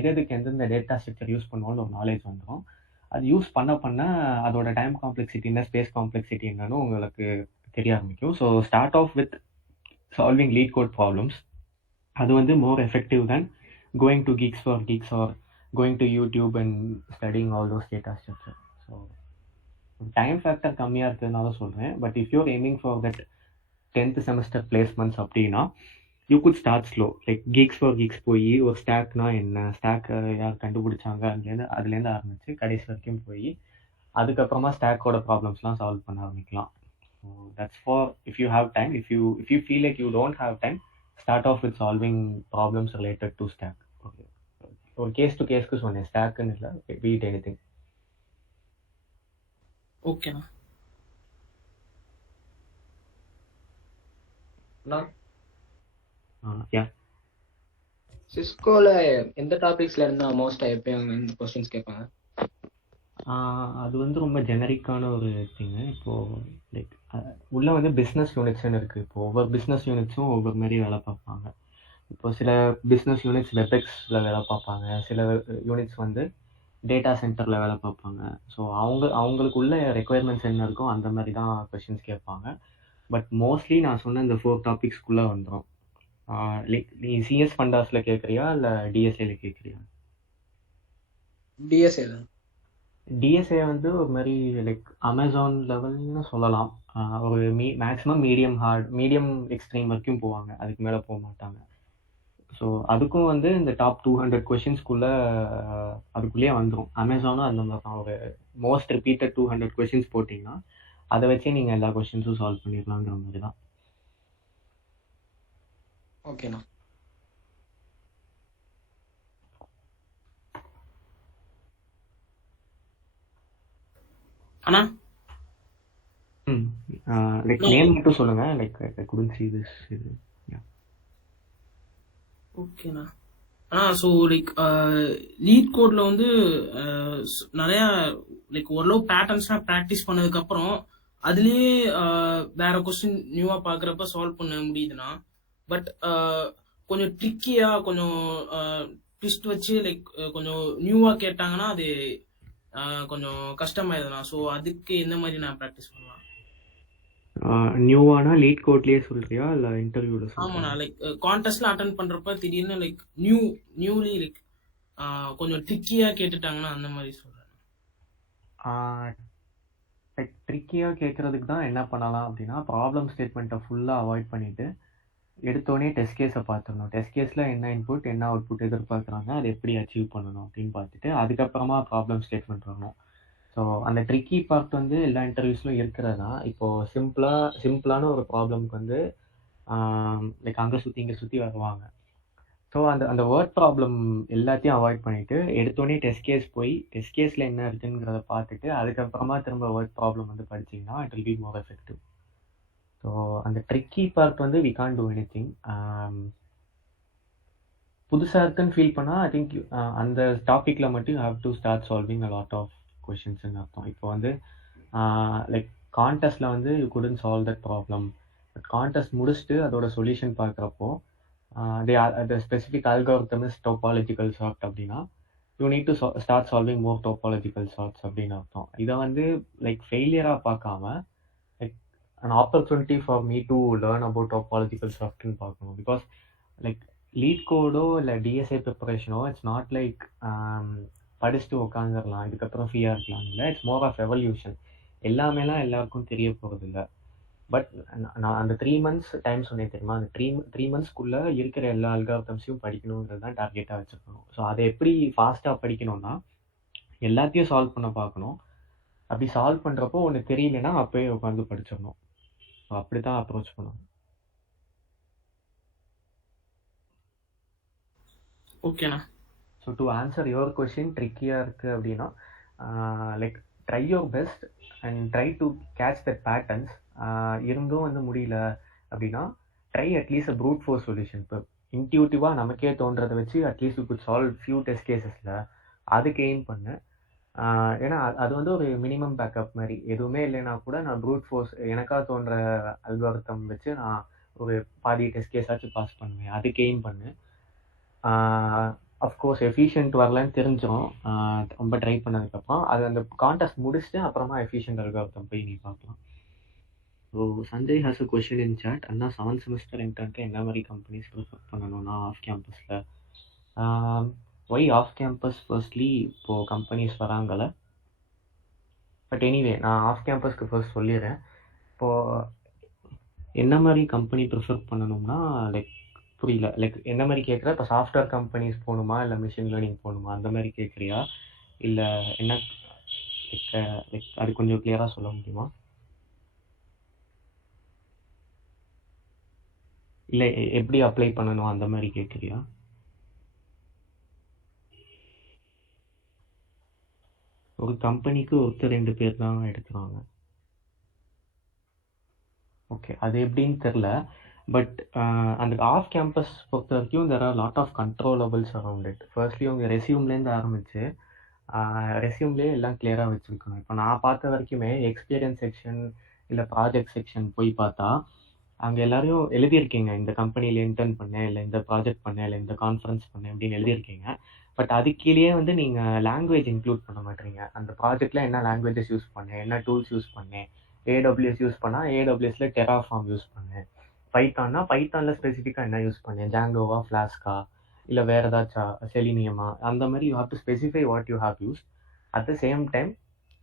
எதுக்கு எந்தெந்த டேட்டா ஸ்ட்ரக்சர் யூஸ் பண்ணுவோம்னு ஒரு நாலேஜ் வந்துடும். அது யூஸ் பண்ண அதோட டைம் காம்ப்ளெக்சிட்டி என்ன, ஸ்பேஸ் காம்ப்ளெக்சிட்டி என்னன்னு உங்களுக்கு தெரிய ஆரம்பிக்கும். So start off with solving leet code problems. அது வந்து more effective than going to Geeks for Geeks or going to YouTube and studying all those data structure. So time factor கம்மியாக இருக்கிறதுனால சொல்கிறேன். But if you're aiming for that 10th semester placements அப்படின்னா you could start slow. Like Geeks for Geeks போய் ஒரு ஸ்டாக்னா என்ன, stock யார் கண்டுபிடிச்சாங்க, அதுலேருந்து ஆரம்பித்து கடைசி வரைக்கும் போய் அதுக்கப்புறமா ஸ்டாக்கோட ப்ராப்ளம்ஸ்லாம் சால்வ் பண்ண ஆரம்பிக்கலாம். So that's for if you have time. If you feel like you don't have time, start off with solving problems related to stack. Okay, ஒரு கேஸ் டு கேஸ்க்கு சொன்னேன், ஸ்டாக்குன்னு இல்லை, பீட் எனி திங். ஓகேண்ணா. சிஸ்கோல எந்த டாபிக்ஸ்ல இருந்தா மோஸ்டா எப்பயும் क्वेश्चंस கேட்பாங்க? அது வந்து ரொம்ப ஜெனரிக்கான ஒரு திங்கு. இப்போது லைக் உள்ள வந்து பிஸ்னஸ் யூனிட்ஸ்ன்னு இருக்குது. இப்போ ஒவ்வொரு பிஸ்னஸ் யூனிட்ஸும் ஒவ்வொரு மாதிரி வேலை பார்ப்பாங்க. இப்போ சில பிஸ்னஸ் யூனிட்ஸ் வெப்எக்ஸில் வேலை பார்ப்பாங்க, சில யூனிட்ஸ் வந்து டேட்டா சென்டரில் வேலை பார்ப்பாங்க. ஸோ அவங்களுக்குள்ள ரெக்குயர்மெண்ட்ஸ் என்ன இருக்கோ அந்த மாதிரி தான் கொஷின்ஸ் கேட்பாங்க. பட் மோஸ்ட்லி நான் சொன்ன இந்த 4 டாபிக்ஸ்குள்ளே வந்துடும். லைக் நீ சிஎஸ் ஃபண்டாஸில் கேட்குறியா இல்லை டிஎஸ்ஏல கேட்குறியா? டிஎஸ்ஏ தான். டிஎஸ்ஏ வந்து ஒரு மாதிரி லைக் அமேசான் லெவல்னு சொல்லலாம். ஒரு மேக்ஸிமம் மீடியம் எக்ஸ்ட்ரீம் வரைக்கும் போவாங்க, அதுக்கு மேலே போக மாட்டாங்க. ஸோ அதுக்கும் வந்து இந்த டாப் 200 கொஷின்ஸ்குள்ளே அதுக்குள்ளேயே வந்துடும். அமேசானும் அந்த மாதிரி தான், ஒரு மோஸ்ட் ரிப்பீட்டட் 200 கொஷின்ஸ் போட்டிங்கன்னா அதை வச்சே நீங்கள் எல்லா கொஷின்ஸும் சால்வ் பண்ணிடலாங்கிற மாதிரி தான். ஓகேண்ணா. அண்ணா லைக் நேம் மட்டும் சொல்லுங்க. Like I couldn't see this. ஓகேண்ணா. ஸோ லைக் லீட் கோட்ல வந்து நிறைய லைக் ஓரளவு பேட்டர்ன்ஸ்லாம் ப்ராக்டிஸ் பண்ணதுக்கு அப்புறம் அதுலயே வேற கொஸ்டின் நியூவா பாக்குறப்ப சால்வ் பண்ண முடியுதுண்ணா. பட் கொஞ்சம் ட்ரிக்கியா கொஞ்சம் ட்விஸ்ட் வச்சு லைக் கொஞ்சம் நியூவா கேட்டாங்கன்னா அது கொஞ்சம் கஷ்டமாயிருதுண்ணா. ஸோ அதுக்கு எந்த மாதிரி நான் ப்ராக்டிஸ் பண்ணலாம்? நியூவானா லீட் கோட்லயே சொல்றியா இல்ல இன்டர்வியூல சொல்றியா? ஆமாண்ணா, லைக் கான்டெஸ்ட்ல அட்டென்ட் பண்றப்ப திடீர்னு லைக் நியூலி லைக் கொஞ்சம் ட்ரிக்கியா கேட்டுட்டாங்கன்னா அந்த மாதிரி சொல்றேன். லைக் ட்ரிக்கியாக கேட்குறதுக்கு தான் என்ன பண்ணலாம் அப்படின்னா, ப்ராப்ளம் ஸ்டேட்மெண்ட்டை ஃபுல்லாக அவாய்ட் பண்ணிவிட்டு எடுத்தோடனே டெஸ்ட் கேஸை பார்த்துடணும். டெஸ்ட் கேஸில் என்ன இன்புட் என்ன அவுட்புட் எதிர்பார்க்குறாங்க, அதை எப்படி அச்சீவ் பண்ணணும் அப்படின்னு பார்த்துட்டு அதுக்கப்புறமா ப்ராப்ளம் ஸ்டேட்மெண்ட் வரணும். ஸோ அந்த ட்ரிக்கி பார்ட் வந்து எல்லா இன்டர்வியூஸ்லையும் இருக்கிறது தான். இப்போது சிம்பிளான ஒரு ப்ராப்ளம்க்கு வந்து லைக் அங்கே சுற்றி இங்கே சுற்றி வருவாங்க. ஸோ அந்த வேர்ட் ப்ராப்ளம் எல்லாத்தையும் அவாய்ட் பண்ணிவிட்டு எடுத்தோடனே டெஸ்ட் கேஸ் போய் டெஸ்ட் கேஸில் என்ன இருக்குங்கிறத பார்த்துட்டு அதுக்கப்புறமா திரும்ப வேர்ட் ப்ராப்ளம் வந்து படிச்சிங்கன்னா it will be more effective. So அந்த ட்ரிக்கி பார்ட் வந்து we can do anything. புதுசாக இருக்குன்னு ஃபீல் பண்ணால் ஐ திங்க் அந்த டாப்பிக்கில் மட்டும் you have to start solving a lot of கொஷின்ஸ்ன்னு அர்த்தம். இப்போ வந்து லைக் கான்டெஸ்ட்டில் வந்து you couldn't solve that problem. But contest முடிச்சுட்டு அதோட சொல்யூஷன் பார்க்குறப்போ the specific algorithm is topological sort அப்படின்னா you need to start solving more topological sorts அப்படின்னு அர்த்தம். இதை வந்து லைக் ஃபெயிலியராக பார்க்காம like an opportunity for me to learn about topological sortன்னு பார்க்கணும். பிகாஸ் லைக் லீட் கோடோ இல்லை டிஎஸ்ஏ ப்ரிப்பரேஷனோ இட்ஸ் நாட் லைக் படிச்சுட்டு உட்காந்துடலாம் இதுக்கப்புறம் ஃப்ரீயாக இருக்கலாம். இல்லை, இட்ஸ் மோர் ஆஃப் எவல்யூஷன். எல்லாமேலாம் எல்லாருக்கும் தெரிய போகிறது இல்லை. பட் நான் அந்த 3 months டைம் சொன்னேன் தெரியுமா, அந்த த்ரீ மந்த்ஸ்க்குள்ளே இருக்கிற எல்லா அல்காரிதம்ஸையும் படிக்கணுங்கிறது தான் டார்கெட்டாக வச்சுருக்கணும். ஸோ அதை எப்படி ஃபாஸ்ட்டாக படிக்கணும்னா எல்லாத்தையும் சால்வ் பண்ண பார்க்கணும். அப்படி சால்வ் பண்ணுறப்போ ஒன்று தெரியலன்னா அப்போயே உட்காந்து படிச்சிடணும். ஸோ அப்படி தான் அப்ரோச் பண்ணணும். ஓகேண்ணா. So to answer your question, ட்ரிக்கியாக இருக்குது அப்படின்னா like try your best and try to catch that patterns. இருந்தும் வந்து முடியல அப்படின்னா try at least a brute force solution. இப்போ இன்ட்யூட்டிவாக நமக்கே தோன்றதை வச்சு at least you could solve few test கேசஸில் அதுக்கு எய்ம் பண்ணு. ஏன்னா அது வந்து ஒரு மினிமம் பேக்கப் மாதிரி. எதுவுமே இல்லைன்னா கூட நான் ப்ரூட் ஃபோர்ஸ் எனக்காக தோன்ற அல்காரிதம் வச்சு நான் ஒரு பாதி டெஸ்ட் கேஸாச்சும் பாஸ் பண்ணுவேன். அதுக்கு எய்ம் பண்ணு. அஃப்கோர்ஸ் எஃபிஷியன்ட் வரலன்னு தெரிஞ்சிடும் ரொம்ப ட்ரை பண்ணதுக்கப்புறம். அது அந்த கான்டெஸ்ட் முடிச்சுட்டு அப்புறமா எஃபிஷியன்ட் அல்காரிதம் போய் நீ பார்க்கலாம். So Sanjay has a question in chat. அண்ணா 7th செமஸ்டர் இன்டர்னுக்கு என்ன மாதிரி கம்பெனிஸ் ப்ரிஃபர் பண்ணணும்னா ஆஃப் கேம்பஸில்? Why off campus? ஃபர்ஸ்ட்லி இப்போது கம்பெனிஸ் வராங்கல்ல. பட் எனிவே நான் ஆஃப் கேம்பஸ்க்கு ஃபர்ஸ்ட் சொல்லிடுறேன். இப்போது என்ன மாதிரி கம்பெனி ப்ரிஃபர் பண்ணணும்னா லைக் புரியல. லைக் என்ன மாதிரி கேட்குற? இப்போ சாஃப்ட்வேர் கம்பெனிஸ் போகணுமா இல்லை மிஷின் லேர்னிங் போகணுமா அந்த மாதிரி கேட்குறியா? இல்லை என்ன லைக் அது கொஞ்சம் கிளியராக சொல்ல முடியுமா? இல்லை எப்படி அப்ளை பண்ணணும் அந்த மாதிரி கேட்குறியா? ஒரு கம்பெனிக்கு 1-2 பேர் தான் எடுக்கிறாங்க. ஓகே, அது எப்படின்னு தெரில. பட் அந்த ஆஃப் கேம்பஸ் பொறுத்த வரைக்கும் there are lot of controllables around it. Firstly உங்கள் ரெஸ்யூம்லேருந்து ஆரம்பித்து ரெஸ்யூம்லேயே எல்லாம் கிளியராக வச்சுருக்கணும். இப்போ நான் பார்த்த வரைக்குமே எக்ஸ்பீரியன்ஸ் செக்ஷன் இல்லை ப்ராஜெக்ட் செக்ஷன் போய் பார்த்தா அங்கே எல்லாரையும் எழுதியிருக்கீங்க, இந்த கம்பெனியில் இன்டர்ன் பண்ணேன், இல்லை இந்த ப்ராஜெக்ட் பண்ணேன், இல்லை இந்த கான்ஃபரன்ஸ் பண்ணேன் அப்படின்னு எழுதியிருக்கீங்க. பட் அது கீழேயே வந்து நீங்கள் லாங்குவேஜ் இன்க்ளூட் பண்ண மாட்டீங்க. அந்த ப்ராஜெக்டில் என்ன லாங்குவேஜஸ் யூஸ் பண்ணேன், என்ன டூல்ஸ் யூஸ் பண்ணேன். ஏடபிள்யூஎஸ் யூஸ் பண்ணால் ஏடபிள்யூஎஸில் டெராஃபார்ம் யூஸ் பண்ணேன். பைத்தான்னா பைத்தானில் ஸ்பெசிஃபிக்காக என்ன யூஸ் பண்ணேன், ஜாங்கோவா, ஃப்ளாஸ்கா, இல்லை வேறு ஏதாச்சும் செலினியமா, அந்த மாதிரி you have to specify what you have use. At the same time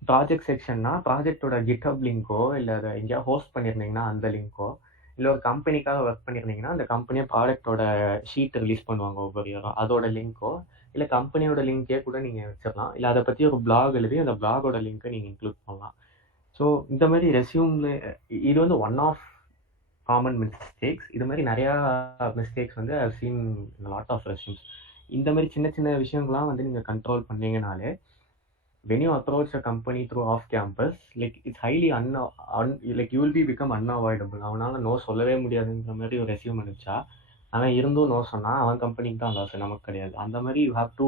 project செக்ஷன்னா ப்ராஜெக்டோட கிட்ஹப் லிங்கோ இல்லை அதை எங்கேயா ஹோஸ்ட் பண்ணியிருந்தீங்கன்னா அந்த லிங்கோ, இல்லை ஒரு கம்பெனிக்காக ஒர்க் பண்ணியிருந்தீங்கன்னா அந்த கம்பெனியை ப்ராடக்டோட ஷீட் ரிலீஸ் பண்ணுவாங்க ஒவ்வொரு இயரும், அதோட லிங்கோ இல்லை கம்பெனியோட லிங்கே கூட நீங்கள் வச்சிடலாம். இல்லை அதை பற்றி ஒரு பிளாக் எழுதி அந்த பிளாகோட லிங்கை நீங்கள் இன்க்ளூட் பண்ணலாம். ஸோ இந்த மாதிரி ரெஸ்யூம்ல இது வந்து ஒன் ஆஃப் காமன் மிஸ்டேக்ஸ். இது மாதிரி நிறையா மிஸ்டேக்ஸ் வந்து I seen lot of resumes. இந்த மாதிரி சின்ன சின்ன விஷயங்கள்லாம் வந்து நீங்கள் கண்ட்ரோல் பண்ணீங்கனாலே when you approach a company through off campus, like it's highly like you will become unavoidable. அவனால நோ சொல்லவே முடியாதுங்கிற மாதிரி ஒரு ரெஸ்யூம் அனுப்பிச்சா அவன் இருந்தும் நோ சொன்னா அவன் கம்பெனிக்கு தான் லாஸ், நமக்கு கிடையாது. அந்த மாதிரி you have to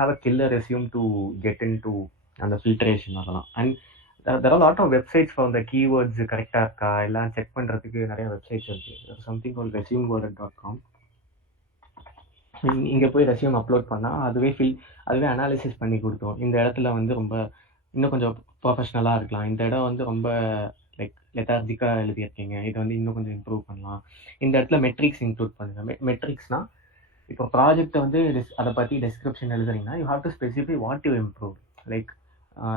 have a killer resume to get into அந்த ஃபில்ட்ரேஷன் அதெல்லாம். And there are a lot of websites for the keywords கரெக்டாக இருக்கா எல்லாம் செக் பண்ணுறதுக்கு நிறைய வெப்சைட்ஸ் இருக்குது. சம்திங் கால் resumeworld.com. இங்கே போய் ரெஸ்யூம் அப்லோட் பண்ணால் அதுவே அனாலிசிஸ் பண்ணி கொடுத்தோம். இந்த இடத்துல வந்து ரொம்ப இன்னும் கொஞ்சம் ப்ரொஃபஷ்னலாக இருக்கலாம், இந்த இடம் வந்து ரொம்ப லைக் லெத்தார்ஜிக்காக எழுதியிருக்கீங்க, இதை வந்து இன்னும் கொஞ்சம் இம்ப்ரூவ் பண்ணலாம், இந்த இடத்துல மெட்ரிக்ஸ் இன்க்ளூட் பண்ணுங்கள். மெட்ரிக்ஸ்னால் இப்போ ப்ராஜெக்டை வந்து அதை பற்றி டெஸ்கிரிப்ஷன் எழுதுறீங்கன்னா you have to specify what you improve. Like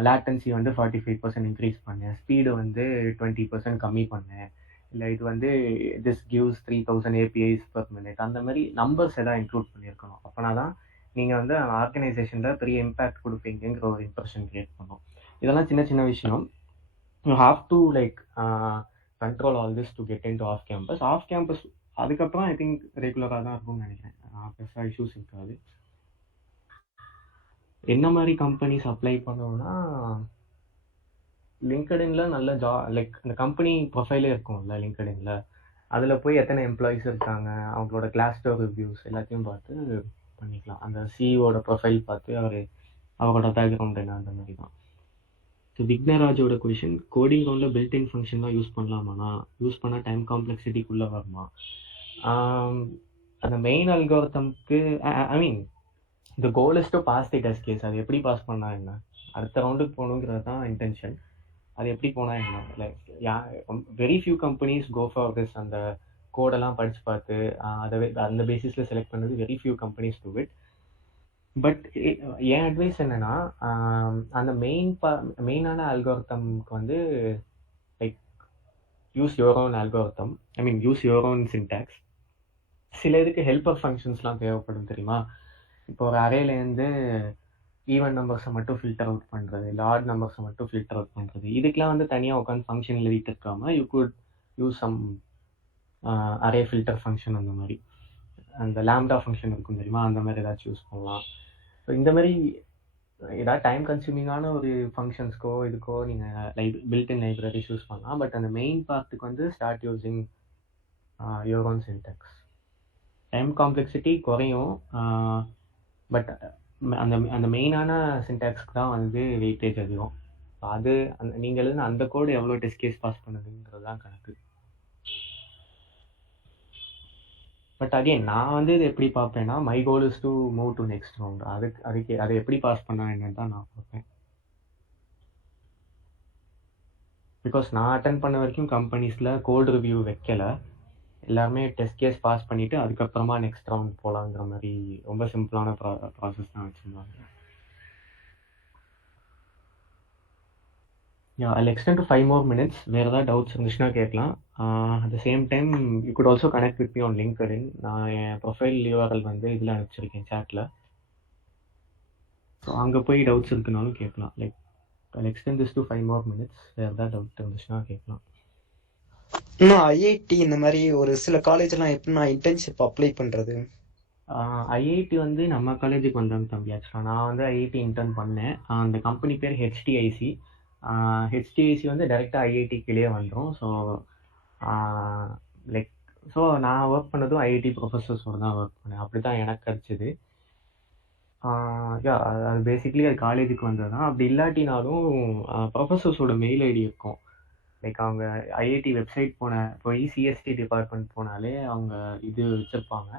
latency வந்து 45% இன்க்ரீஸ் பண்ணேன், ஸ்பீடு வந்து 20% கம்மி பண்ணேன், இல்லை இது வந்து this gives 3000 APIs per minute, அந்த மாதிரி நம்பர்ஸ் எல்லாம் இன்க்ளூட் பண்ணியிருக்கணும். அப்போனா தான் நீங்கள் வந்து ஆர்கனைசேஷனில் பெரிய இம்பேக்ட் கொடுப்பீங்கிற ஒரு இம்ப்ரெஷன் கிரியேட் பண்ணும். இதெல்லாம் சின்ன சின்ன விஷயம். You have to like control all this to get in to off campus. அதுக்கப்புறம் ஐ திங்க் ரெகுலராக தான் இருக்கும்னு நினைக்கிறேன், பெருசாக இஷ்யூஸ் இருக்காது. என்ன மாதிரி கம்பெனிஸ் அப்ளை பண்ணணும்னா லிங்க்டின்ல நல்ல லைக் இந்த கம்பெனி ப்ரொஃபைலே இருக்கும்ல லிங்க்டின்ல, அதில் போய் எத்தனை எம்ப்ளாயிஸ் இருக்காங்க, அவங்களோட கிளாஸ்டோர் ரிவ்யூஸ் எல்லாத்தையும் பார்த்து பண்ணிக்கலாம். அந்த சிஇஓட ப்ரொஃபைல் பார்த்து அவரோட பேக்ரவுண்ட் என்ன, அந்த மாதிரி தான். ஸோ விக்னராஜோட கொஷின், கோடிங் ரவுண்டில் பில்ட்-இன் ஃபங்க்ஷன்லாம் யூஸ் பண்ணலாமாண்ணா, யூஸ் பண்ணால் டைம் காம்ப்ளெக்சிட்டிக்குள்ளே வருமா? அந்த மெயின் அல்காரிதம்க்கு I mean the goal is to pass the test case. அது எப்படி பாஸ் பண்ணா என்ன, அடுத்த ரவுண்டுக்கு போகணுங்கிறது தான் இன்டென்ஷன். அது எப்படி போனால் என்ன, like very few companies go for this. அந்த கோடெல்லாம் படித்து பார்த்து அதை அந்த பேசிஸில் செலக்ட் பண்ணது very few companies do it. But என் அட்வைஸ் என்னென்னா அந்த மெயினான அல்காரிதம்க்கு வந்து like use your own algorithm, I mean use your own syntax. சில இதுக்கு ஹெல்ப்பர் ஃபங்க்ஷன்ஸ்லாம் தேவைப்படும் தெரியுமா. இப்போ ஒரு அரேலேருந்து ஈவன் நம்பர்ஸை மட்டும் ஃபில்டர் அவுட் பண்ணுறது, இல்லை ஆட் நம்பர்ஸை மட்டும் ஃபில்டர் அவுட் பண்ணுறது, இதுக்கெலாம் வந்து தனியாக உட்காந்து ஃபங்க்ஷன் எழுதிட்டு இருக்காமல் you could use some array filter function. அந்த மாதிரி அந்த லாம்டா ஃபங்க்ஷன் இருக்கும் தெரியுமா, அந்த மாதிரி ஏதாச்சும் யூஸ் பண்ணலாம். ஸோ இந்த மாதிரி ஏதாவது டைம் கன்சூமிங்கான ஒரு ஃபங்க்ஷன்ஸ்க்கோ இதுக்கோ நீங்கள் பில்ட்-இன் லைப்ரரிஸ் யூஸ் பண்ணலாம். பட் அந்த மெயின் பார்ட்டுக்கு வந்து start using your own syntax. Time complexity குறையும், பட் அந்த மெயினான சின்டாக்ஸ்க்கு தான் வந்து வெயிட்டேஜ் அதிகம். அது நீங்கள் எழுதின அந்த கோடு எவ்வளோ டெஸ்ட் கேஸ் பாஸ் பண்ணுதுங்கிறது தான் கணக்கு. பட் அகெயின் நான் வந்து இது எப்படி பார்ப்பேன்னா, my goal is to move to next round. அதுக்கு அதை எப்படி பாஸ் பண்ணா என்னன்னு தான் நான் பார்ப்பேன். பிகாஸ் நான் அட்டன் பண்ண வரைக்கும் கம்பெனிஸில் கோட் ரிவ்யூ வைக்கலை, எல்லாருமே டெஸ்ட் கேஸ் பாஸ் பண்ணிவிட்டு அதுக்கப்புறமா நெக்ஸ்ட் ரவுண்ட் போகலாங்கிற மாதிரி ரொம்ப சிம்பிளான ப்ராசஸ் தான் வச்சுருந்தாங்க. I'll extend to 5 more minutes. வேறு ஏதாவது டவுட்ஸ் இருந்துச்சுன்னா கேட்கலாம். At the same time you could also connect with me on LinkedIn. நான் என் ப்ரொஃபைல் யூஆர்எல் வந்து இதில் அனுப்பிச்சிருக்கேன் சேட்டில். ஸோ அங்கே போய் டவுட்ஸ் இருக்குனாலும் கேட்கலாம். Like I'll extend this to 5 more minutes. வேறு ஏதாவது டவுட் இருந்துச்சுன்னா கேட்கலாம். இன்னும் ஐஐடி இந்த மாதிரி ஒரு சில காலேஜ்லாம் எப்படின்னா இன்டர்ன்ஷிப் அப்ளை பண்ணுறது? ஐஐடி வந்து நம்ம காலேஜுக்கு வந்தாங்க தம்பி. ஆக்சுவலாக நான் வந்து ஐஐடி இன்டர்ன் பண்ணேன். அந்த கம்பெனி பேர் ஹெச்டிஐசி. ஹெச்டிஐசி வந்து டைரெக்டாக ஐஐடிக்குள்ளேயே வந்துடும். ஸோ நான் ஒர்க் பண்ணதும் ஐஐடி ப்ரொஃபஸர்ஸோடு தான் ஒர்க் பண்ணேன். அப்படி தான் எனக்கு கிடச்சிது. அது பேசிக்லி அது காலேஜுக்கு வந்தது தான். அப்படி இல்லாட்டினாலும் ப்ரொஃபஸர்ஸோட மெயில் ஐடி இருக்கும். லைக் அவங்க ஐஐடி வெப்சைட் போய் சிஎஸ்டி டிபார்ட்மெண்ட் போனாலே அவங்க இது வச்சுருப்பாங்க.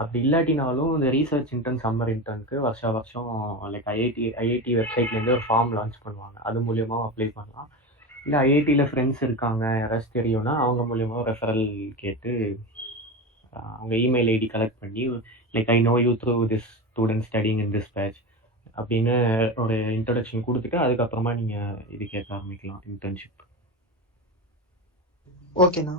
அப்படி இல்லாட்டினாலும் இந்த ரீசர்ச் இன்டர்ன் சம்மர் இன்டர்னுக்கு வருஷம் லைக் ஐஐடி வெப்சைட்லேருந்து ஒரு ஃபார்ம் லான்ச் பண்ணுவாங்க. அது மூலியமாக அப்ளை பண்ணலாம். இல்லை ஐஐடியில் ஃப்ரெண்ட்ஸ் இருக்காங்க யாராச்சும் தெரியும்னா அவங்க மூலியமாக ரெஃபரல் கேட்டு அவங்க இமெயில் ஐடி கலெக்ட் பண்ணி like I know you through this student studying in this batch, அப்படின்னு ஒரு இன்ட்ரடக்ஷன் கொடுத்துட்டு அதுக்கப்புறமா நீங்கள் இது கேட்க ஆரம்பிக்கலாம் இன்டர்ன்ஷிப். ஓகேண்ணா.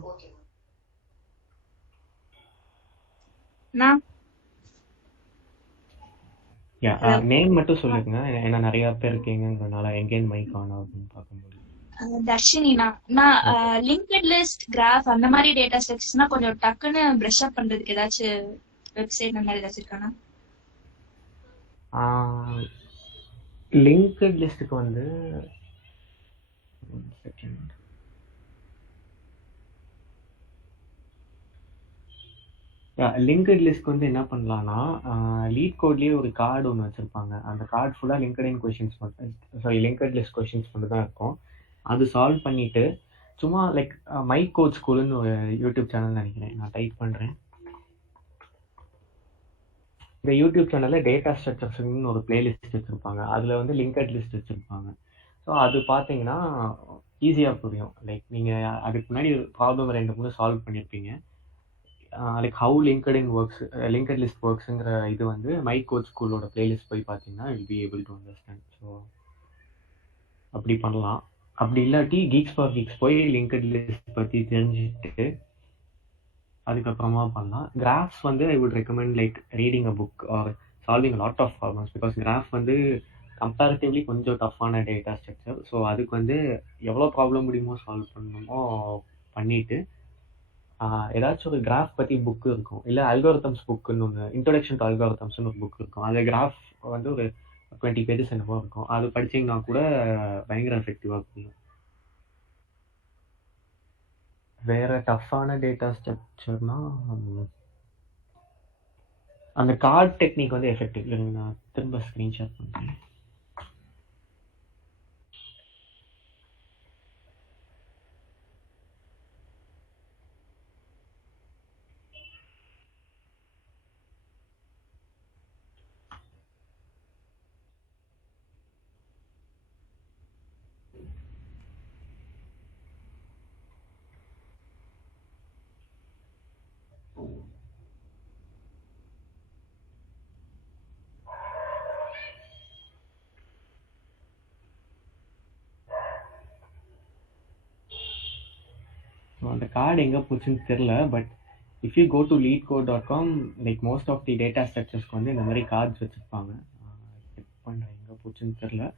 நேம் மட்டும் சொல்லுங்க, ஏன்னா நிறைய பேர் இருக்கீங்கன்றதுனால எங்கேயும் மைக் ஆன் ஆகுதுன்னு பார்க்க முடியும். தர்ஷினினா நான் லிங்க்ட் லிஸ்ட் கிராஃப் அந்த மாதிரி டேட்டா ஸ்ட்ரக்சர்ஸ்னா கொஞ்சம் டக்குன்னு பிரஷ் அப் பண்றதுக்கு ஏதாச்சும் வெப்சைட் அந்த மாதிரி ஏதாச்சும் இருக்கானா? லிங்க்ட் லிஸ்ட்டுக்கு வந்து செகண்ட் லிங்க்ட் லிஸ்ட் வந்து என்ன பண்ணலாம்னா, லீட் கோட்லேயே ஒரு கார்டு ஒன்று வச்சுருப்பாங்க. அந்த கார்டு ஃபுல்லாக லிங்க்டின் கொஷின்ஸ் மட்டும், சாரி லிங்க்ட் லிஸ்ட் கொஷின்ஸ் மட்டும் தான் இருக்கும். அது சால்வ் பண்ணிவிட்டு சும்மா லைக் மை கோட் ஸ்கூலுன்னு ஒரு யூடியூப் சேனல் நினைக்கிறேன், நான் டைப் பண்ணுறேன். இந்த யூடியூப் சேனலில் டேட்டா ஸ்ட்ரக்சர்ஸ்னு ஒரு பிளேலிஸ்ட் வச்சுருப்பாங்க. அதில் வந்து லிங்க்ட் லிஸ்ட் வச்சுருப்பாங்க. ஸோ அது பார்த்தீங்கன்னா ஈஸியாக புரியும். லைக் நீங்கள் அதுக்கு முன்னாடி ப்ராப்ளம் 2-3 சால்வ் பண்ணியிருப்பீங்க. Like how LinkedIn works, linked list ஒர்க்ஸுங்கிற இது வந்து மை கோட் ஸ்கூலோட பிளேலிஸ்ட் போய் பார்த்தீங்கன்னா will be able to understand. So அப்படி பண்ணலாம். அப்படி இல்லாட்டி கீக்ஸ் ஃபார் கீக்ஸ் போய் லிங்க்ட் லிஸ்ட் பற்றி தெரிஞ்சுட்டு அதுக்கப்புறமா பண்ணலாம். கிராஃப்ஸ் வந்து I would recommend like reading a book or solving lot of problems, because graph வந்து கம்பேரிட்டிவ்லி கொஞ்சம் டஃப்பான டேட்டா ஸ்ட்ரக்சர். ஸோ அதுக்கு வந்து எவ்வளோ ப்ராப்ளம் முடியுமோ சால்வ் பண்ணணுமோ பண்ணிவிட்டு ஏதாச்சும் ஒரு கிராஃப் பற்றி புக்கு இருக்கும், இல்லை அல்காரிதம்ஸ் புக்குன்னு ஒன்று, இன்ட்ரோடக்ஷன் டு அல்காரிதம்ஸ்னு ஒரு புக் இருக்கும். அது கிராஃப் வந்து ஒரு 20 பேஜஸ் என்னவோ இருக்கும். அது படிச்சிங்கன்னா கூட பயங்கர எஃபெக்டிவாக புரியும். வேற டஃப்பான டேட்டா ஸ்ட்ரக்சர்னா அந்த கார்ட் டெக்னிக் வந்து எஃபெக்டிவ். நான் திரும்ப ஸ்க்ரீன்ஷாட் பண்ணுறேன். ஸோ அந்த கார்டு எங்கே போச்சுன்னு தெரில. But if you go to leadcode.com, like most of the data ஸ்ட்ரக்சர்ஸ்க்கு வந்து இந்த மாதிரி கார்ட்ஸ் வச்சுருப்பாங்க. செக் பண்ணுறேன் எங்கே போச்சுன்னு தெரில.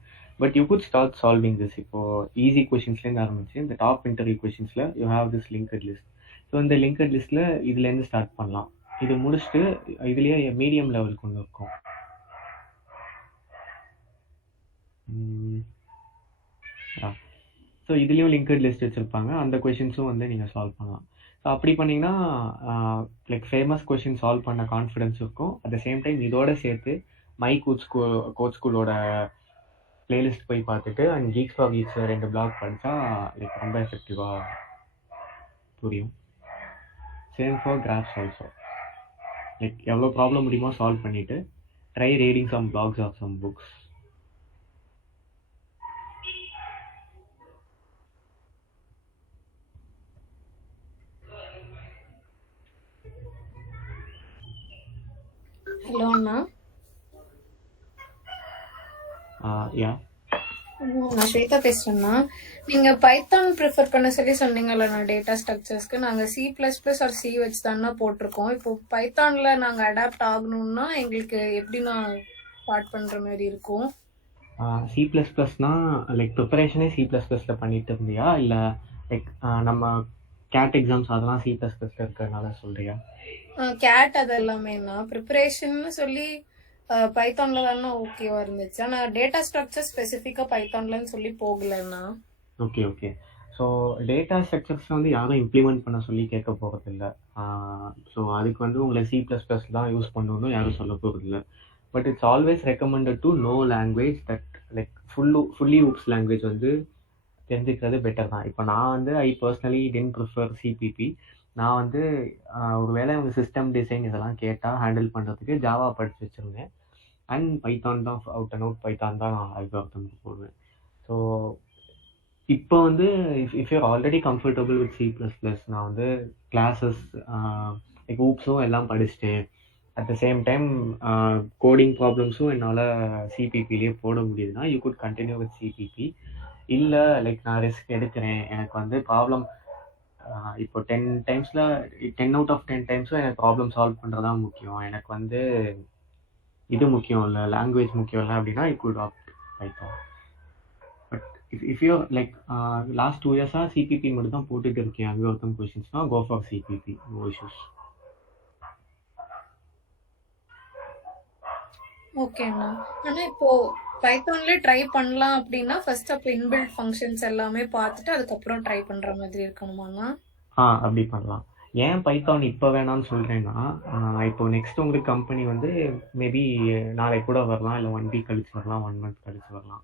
But you could start solving this. இப்போது ஈஸி கொஷின்ஸ்லேருந்து ஆரம்பிச்சு இந்த டாப் இன்டர்வியூ கொஷின்ஸில் you have this linked list. So இந்த லிங்க்ட் லிஸ்ட்டில் இதுலேருந்து ஸ்டார்ட் பண்ணலாம். இது முடிச்சுட்டு இதுலேயே மீடியம் லெவலுக்கு ஒன்று இருக்கும். ஸோ இதுலேயும் லிங்க்ட் லிஸ்ட் வச்சுருப்பாங்க. அந்த கொஷின்ஸும் வந்து நீங்கள் சால்வ் பண்ணலாம். ஸோ அப்படி பண்ணிங்கன்னா லைக் ஃபேமஸ் கொஷின் சால்வ் பண்ண கான்ஃபிடென்ஸ் இருக்கும். அட் த சேம் டைம் இதோட சேர்த்து மை கோட் ஸ்கூலோட பிளேலிஸ்ட் போய் பார்த்துட்டு and Geeks for Geeks 2 blog படித்தா லைக் ரொம்ப எஃபெக்டிவாக புரியும். Same for graphs also. Like எவ்வளோ ப்ராப்ளம் முடியுமோ சால்வ் பண்ணிவிட்டு try reading some blogs or some books. Hello அண்ணா. யா, நான் ஸ்வேதா பேசுறேன்னா. நீங்க பைத்தான் ப்ரிஃபர் பண்ண சொல்லி சொன்னீங்கல்ல நான் டேட்டா ஸ்ட்ரக்சர்ஸ்க்கு. நாங்க C++ ஆர் C வச்சு தானே போட்டிருக்கோம். இப்போ பைத்தான்ல நாங்க அடாப்ட் ஆகணும்னா எங்களுக்கு எப்படின்னா பார்ட் பண்ற மாதிரி இருக்கும்? C++னா லைக் ப்ரிப்பரேஷனே C++ல பண்ணிட்டு இருந்தியா, இல்லை லைக் நம்ம கேட் எக்ஸாம்ஸ் அதெல்லாம் C++ல இருக்கிறதுனால சொல்றியா? கேட் அது எல்லாமேண்ணா ப்ரிப்பரேஷன் சொல்லி பைத்தான்ல தானே ஓகேவா இருந்துச்சு. ஆனா டேட்டா ஸ்ட்ரக்சர் ஸ்பெசிஃபிக்கா பைத்தான்லன்னு சொல்லி போகலண்ணா. Okay okay. So data structures வந்து யாரும் இம்ப்ளிமெண்ட் பண்ண சொல்லி கேட்க போகிறதில்ல. ஸோ அதுக்கு வந்து உங்களை C++ தான் யூஸ் பண்ணணும்னு யாரும் சொல்ல போகிறதில்ல. But it's always recommended to know language that like fully OOPS language வந்து தெரிஞ்சுக்கிறது பெட்டர் தான். இப்போ நான் வந்து I personally tend prefer CPP. நான் வந்து ஒரு வேளை உங்கள் சிஸ்டம் டிசைன் இதெல்லாம் கேட்டால் ஹேண்டில் பண்ணுறதுக்கு ஜாவா படித்து வச்சுருந்தேன். அண்ட் பைத்தான் தான் அவுட் அண்ட் அவுட் பைத்தான் தான் நான் அல்காரிதம்க்கு போடுவேன். ஸோ இப்போ வந்து if you're already comfortable with C++, நான் வந்து கிளாஸஸ் லைக் ஊப்ஸும் எல்லாம் படிச்சுட்டேன், at the same time coding ப்ராப்ளம்ஸும் என்னால் சிபிபிலேயே போட முடியுதுன்னா you could continue with CPP. இல்லை லைக் நான் ரிஸ்க் எடுக்கிறேன், எனக்கு வந்து ப்ராப்ளம் இப்போ 10 அவுட் ஆஃப் 10 டைம்ஸும் எனக்கு ப்ராப்ளம் சால்வ் பண்ணுறதா முக்கியம், எனக்கு வந்து இது முக்கியம் இல்லை, லாங்குவேஜ் முக்கியம் இல்லை அப்படின்னா you could opt Python. But if you like last 2 இயர்ஸாக சிபிபி மட்டும் தான் போட்டுட்டு இருக்கேன் அங்கே ஒருத்தம் கொஷின்ஸ்னா go for CPP, no issues. ஓகேண்ணா. ஆனா இப்போ பைத்தான்ல ட்ரை பண்ணலாம் அப்படின்னா ஃபர்ஸ்ட் அப்போ இன்பில்ட் ஃபங்க்ஷன்ஸ் எல்லாமே பார்த்துட்டு அதுக்கப்புறம் ட்ரை பண்ற மாதிரி இருக்கணுமாண்ணா? அப்படி பண்ணலாம். ஏன் பைத்தான் இப்போ வேணாம்னு சொல்கிறேன்னா, இப்போ நெக்ஸ்ட் உங்களுக்கு கம்பெனி வந்து மேபி நாளைக்கு கூட வரலாம், இல்லை 1 வீக் கழிச்சு வரலாம், 1 மந்த் கழிச்சு வரலாம்.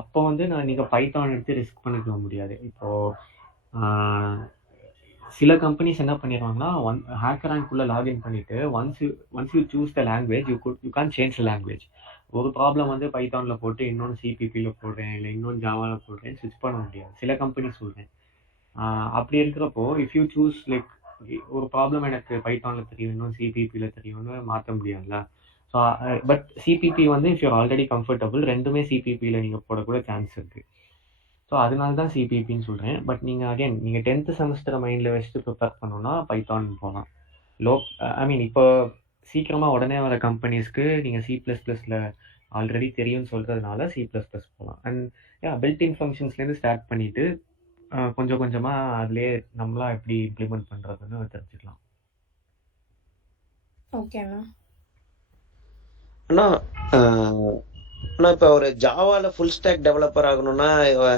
அப்போ வந்து நீங்கள் பைத்தான் எடுத்து ரிஸ்க் பண்ணிக்க முடியாது. இப்போது சில கம்பெனிஸ் என்ன பண்ணிடுவாங்கன்னா, ஹேக்கர் ரேங்க்குள்ளே லாகின் பண்ணிவிட்டு once you choose the language you can change the language. ஒரு ப்ராப்ளம் வந்து பைத்தானில் போட்டு இன்னொன்று சிபிபியில் போடுறேன், இல்லை இன்னொன்று ஜாவாவில் போடுறேன், ஸ்விட்ச் பண்ண முடியாது. சில கம்பெனி சொல்கிறேன். அப்படி இருக்கிறப்போ இஃப் யூ சூஸ் லைக் ஒரு ப்ராப்ளம் எனக்கு பைத்தானில் தெரியும், இன்னும் சிபிபியில் தெரியும்னு மாற்ற முடியாதுல்ல. ஸோ பட் சிபிபி வந்து இஃப் யூர் ஆல்ரெடி கம்ஃபர்டபுள், ரெண்டுமே சிபிபியில் நீங்கள் போடக்கூட சான்ஸ் இருக்குது. ஸோ அதனால தான் சிபிபின்னு சொல்கிறேன். பட் நீங்கள் 10th செமஸ்டரை மைண்டில் வச்சுட்டு ப்ரிப்பேர் பண்ணணுன்னா பைத்தான் போகலாம். இப்போ சீக்கிரமாக உடனே வர கம்பெனிஸ்க்கு நீங்கள் C++ல ஆல்ரெடி தெரியும்னு சொல்கிறதுனால C++ போகலாம். அண்ட் பில்ட்-இன் ஃபங்க்ஷன்ஸ்லேருந்து ஸ்டார்ட் பண்ணிவிட்டு கொஞ்சம் கொஞ்சமாக அதுலேயே நம்மளா எப்படி இம்ப்ளிமெண்ட் பண்ணுறதுன்னு தெரிஞ்சுக்கலாம். ஓகேண்ணா. அண்ணா அண்ணா இப்போ ஒரு ஜாவால ஃபுல் ஸ்டாக் டெவலப்பர் ஆகணும்னா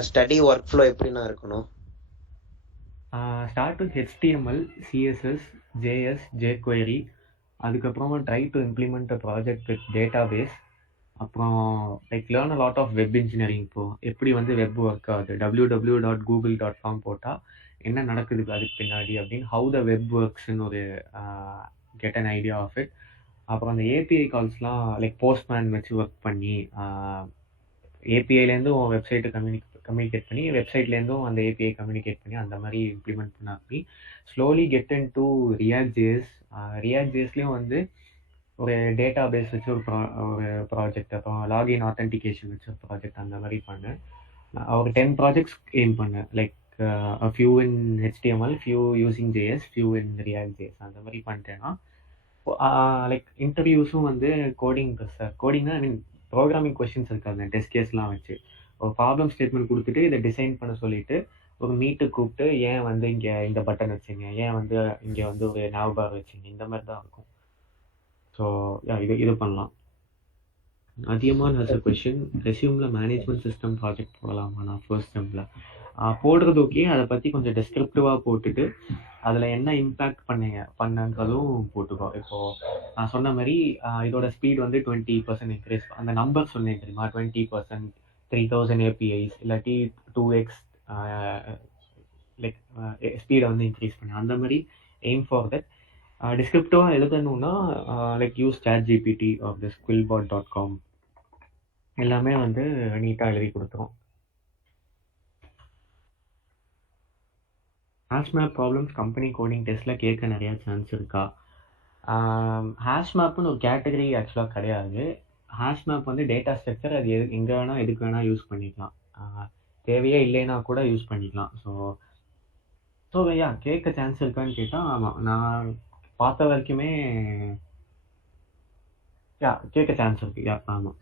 ஸ்டடி ஒர்க் ஃப்ளோ எப்படிண்ணா இருக்கணும்? Start with HTML, CSS, JS, jQuery. அதுக்கப்புறமா try to implement a project with database. அப்புறம் like learn a lot of web engineering. இப்போது எப்படி வந்து வெப் ஒர்க் ஆகுது, www.google.com போட்டால் என்ன நடக்குது அதுக்கு பின்னாடி அப்படின்னு, ஹவு த வெப் ஒர்க்ஸ்ன்னு ஒரு get an idea of it. அப்புறம் அந்த ஏபிஐ கால்ஸ்லாம் லைக் போஸ்ட்மேன் வச்சு ஒர்க் பண்ணி ஏபிஐலேருந்து உன் வெப்சைட்டை கம்யூனிகேட் பண்ணி, வெப்சைட்லேருந்தும் அந்த ஏபிஐ கம்யூனிகேட் பண்ணி அந்த மாதிரி இம்ப்ளிமெண்ட் பண்ணி slowly get into React JS. ரியாக்ட் ஜேஎஸ்லேயும் வந்து ஒரு டேட்டா பேஸ் வச்சு ஒரு ப்ராஜெக்ட், அப்புறம் லாகின் ஆத்தென்டிகேஷன் வச்சு ஒரு ப்ராஜெக்ட், அந்த மாதிரி பண்ணேன். ஒரு 10 ப்ராஜெக்ட்ஸ் எய்ம் பண்ணேன். லைக் ஃபியூ இன் HTML, few using JS, few இன் ரியாக்ட் ஜேஎஸ், அந்த மாதிரி பண்ணிட்டேன்னா லைக் இன்டர்வியூஸும் வந்து கோடிங்னா ப்ரோக்ராமிங் கொஸ்டின்ஸ் இருக்காது, டெஸ்ட் கேஸ்லாம் வச்சு ஒரு ப்ராப்ளம் ஸ்டேட்மெண்ட் கொடுத்துட்டு இதை டிசைன் பண்ண சொல்லிட்டு ஒரு மீட்டுக்கு கூப்பிட்டு ஏன் வந்து இங்கே இந்த பட்டன் வச்சிங்க, ஏன் வந்து இங்கே வந்து ஒரு nav bar வச்சிங்க, இந்த மாதிரி தான் இருக்கும். ஸோ இது பண்ணலாம். அதிகமாக ஹஸ் அ கொஷின், ரெஸ்யூமில் மேனேஜ்மெண்ட் சிஸ்டம் ப்ராஜெக்ட் போடலாமா? நான் ஃபர்ஸ்ட் செம்மில் போடுறது ஓகே, அதை பற்றி கொஞ்சம் டிஸ்கிரிப்டிவாக போட்டுட்டு அதில் என்ன இம்பேக்ட் பண்ணன்றதும் போட்டுக்கோ. இப்போது நான் சொன்ன மாதிரி இதோட ஸ்பீட் வந்து 20% இன்க்ரீஸ், அந்த நம்பர் சொன்னேன் தெரியுமா, 20%, 3000 APIs, இல்லாட்டி 2x லைக் ஸ்பீடை வந்து இன்க்ரீஸ் பண்ணேன். அந்த மாதிரி எய்ம் ஃபார் தட். டிஸ்கிரிப்டிவாக எழுதணும்னா like use ChatGPT or the skillbot.com, எல்லாமே வந்து நீட்டாக எழுதி கொடுத்துரும். Hash map problems company coding டெஸ்ட்டில் கேட்க நிறையா சான்ஸ் இருக்கா? ஹேஷ் மேப்னு ஒரு கேட்டகரி ஆக்சுவலாக கிடையாது. ஹேஷ் மேப் வந்து டேட்டா ஸ்ட்ரக்சர், அது எங்கே வேணால் எதுக்கு வேணால் யூஸ் பண்ணிக்கலாம், தேவையே இல்லைன்னா கூட யூஸ் பண்ணிக்கலாம். ஸோ கேட்க சான்ஸ் இருக்கான்னு கேட்டால் ஆமாம், நான் பார்த்த வரைக்குமே கேட்க சான்ஸ் இருக்கு. ஆமாம்.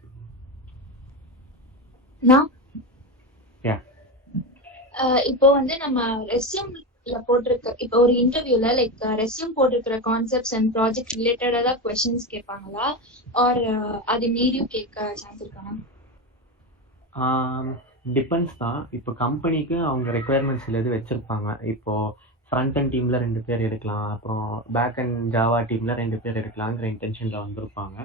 இப்போ வந்து நம்ம ரெஸ்யூம்ல போட்டிருக்க, இப்போ ஒரு இன்டர்வியூல லைக் ரெஸ்யூம் போட்டிருக்கிற கான்செப்ட்ஸ் அண்ட் ப்ராஜெக்ட் ரிலேட்டடா தான் கொஸ்டின்ஸ் கேட்பாங்களா, ஆர் அது மீறியும் கேட்க சான்ஸ் இருக்கானா? டிபெண்ட்ஸ் தான். இப்போ கம்பெனிக்கு அவங்க ரெக்குயர்மெண்ட்ஸ் எது வச்சுருப்பாங்க. இப்போது ஃப்ரண்ட் அண்ட் டீமில் 2 பேர் எடுக்கலாம், அப்புறம் பேக் அண்ட் ஜாவா டீமில் 2 பேர் எடுக்கலாங்கிற இன்டென்ஷனில் வந்திருப்பாங்க.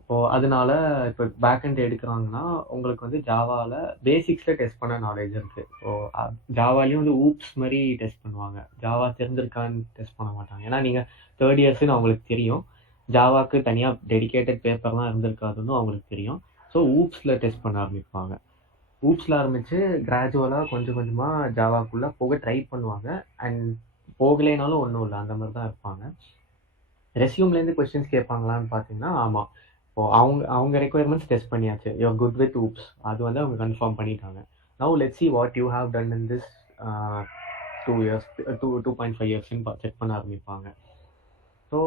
இப்போது அதனால இப்போ பேக் அண்ட் எடுக்கிறாங்கன்னா உங்களுக்கு வந்து ஜாவாவில் பேசிக்ஸில் டெஸ்ட் பண்ண நாலேஜ் இருக்குது. இப்போது ஜாவாலையும் வந்து ஊப்ஸ் மாதிரி டெஸ்ட் பண்ணுவாங்க, ஜாவா தெரிஞ்சிருக்கான்னு டெஸ்ட் பண்ண மாட்டாங்க. ஏன்னா நீங்கள் 3rd இயர்ஸ்ன்னு அவங்களுக்கு தெரியும், ஜாவாக்கு தனியாக டெடிக்கேட்டட் பேப்பர்லாம் இருந்திருக்காதுன்னு அவங்களுக்கு தெரியும். ஸோ ஊப்ஸில் டெஸ்ட் பண்ண ஆரம்பிப்பாங்க. ஊப்ஸில் ஆரம்பித்து கிராஜுவலாக கொஞ்சம் கொஞ்சமாக ஜாவாக்குள்ளே போக ட்ரை பண்ணுவாங்க. அண்ட் போகலைனாலும் ஒன்றும் இல்லை, அந்த மாதிரி தான் இருப்பாங்க. ரெஸ்யூம்லேருந்து கொஸ்டின்ஸ் கேட்பாங்களான்னு பார்த்தீங்கன்னா ஆமாம். இப்போ அவங்க ரெக்குயர்மெண்ட்ஸ் டெஸ்ட் பண்ணியாச்சு. யூஆர் குட் வித் ஊப்ஸ், அது வந்து அவங்க கன்ஃபார்ம் பண்ணிட்டாங்க. Now let's see what you have done in this 2 years 2.5 இயர்ஸ்ன்னு செக் பண்ண ஆரம்பிப்பாங்க. ஸோ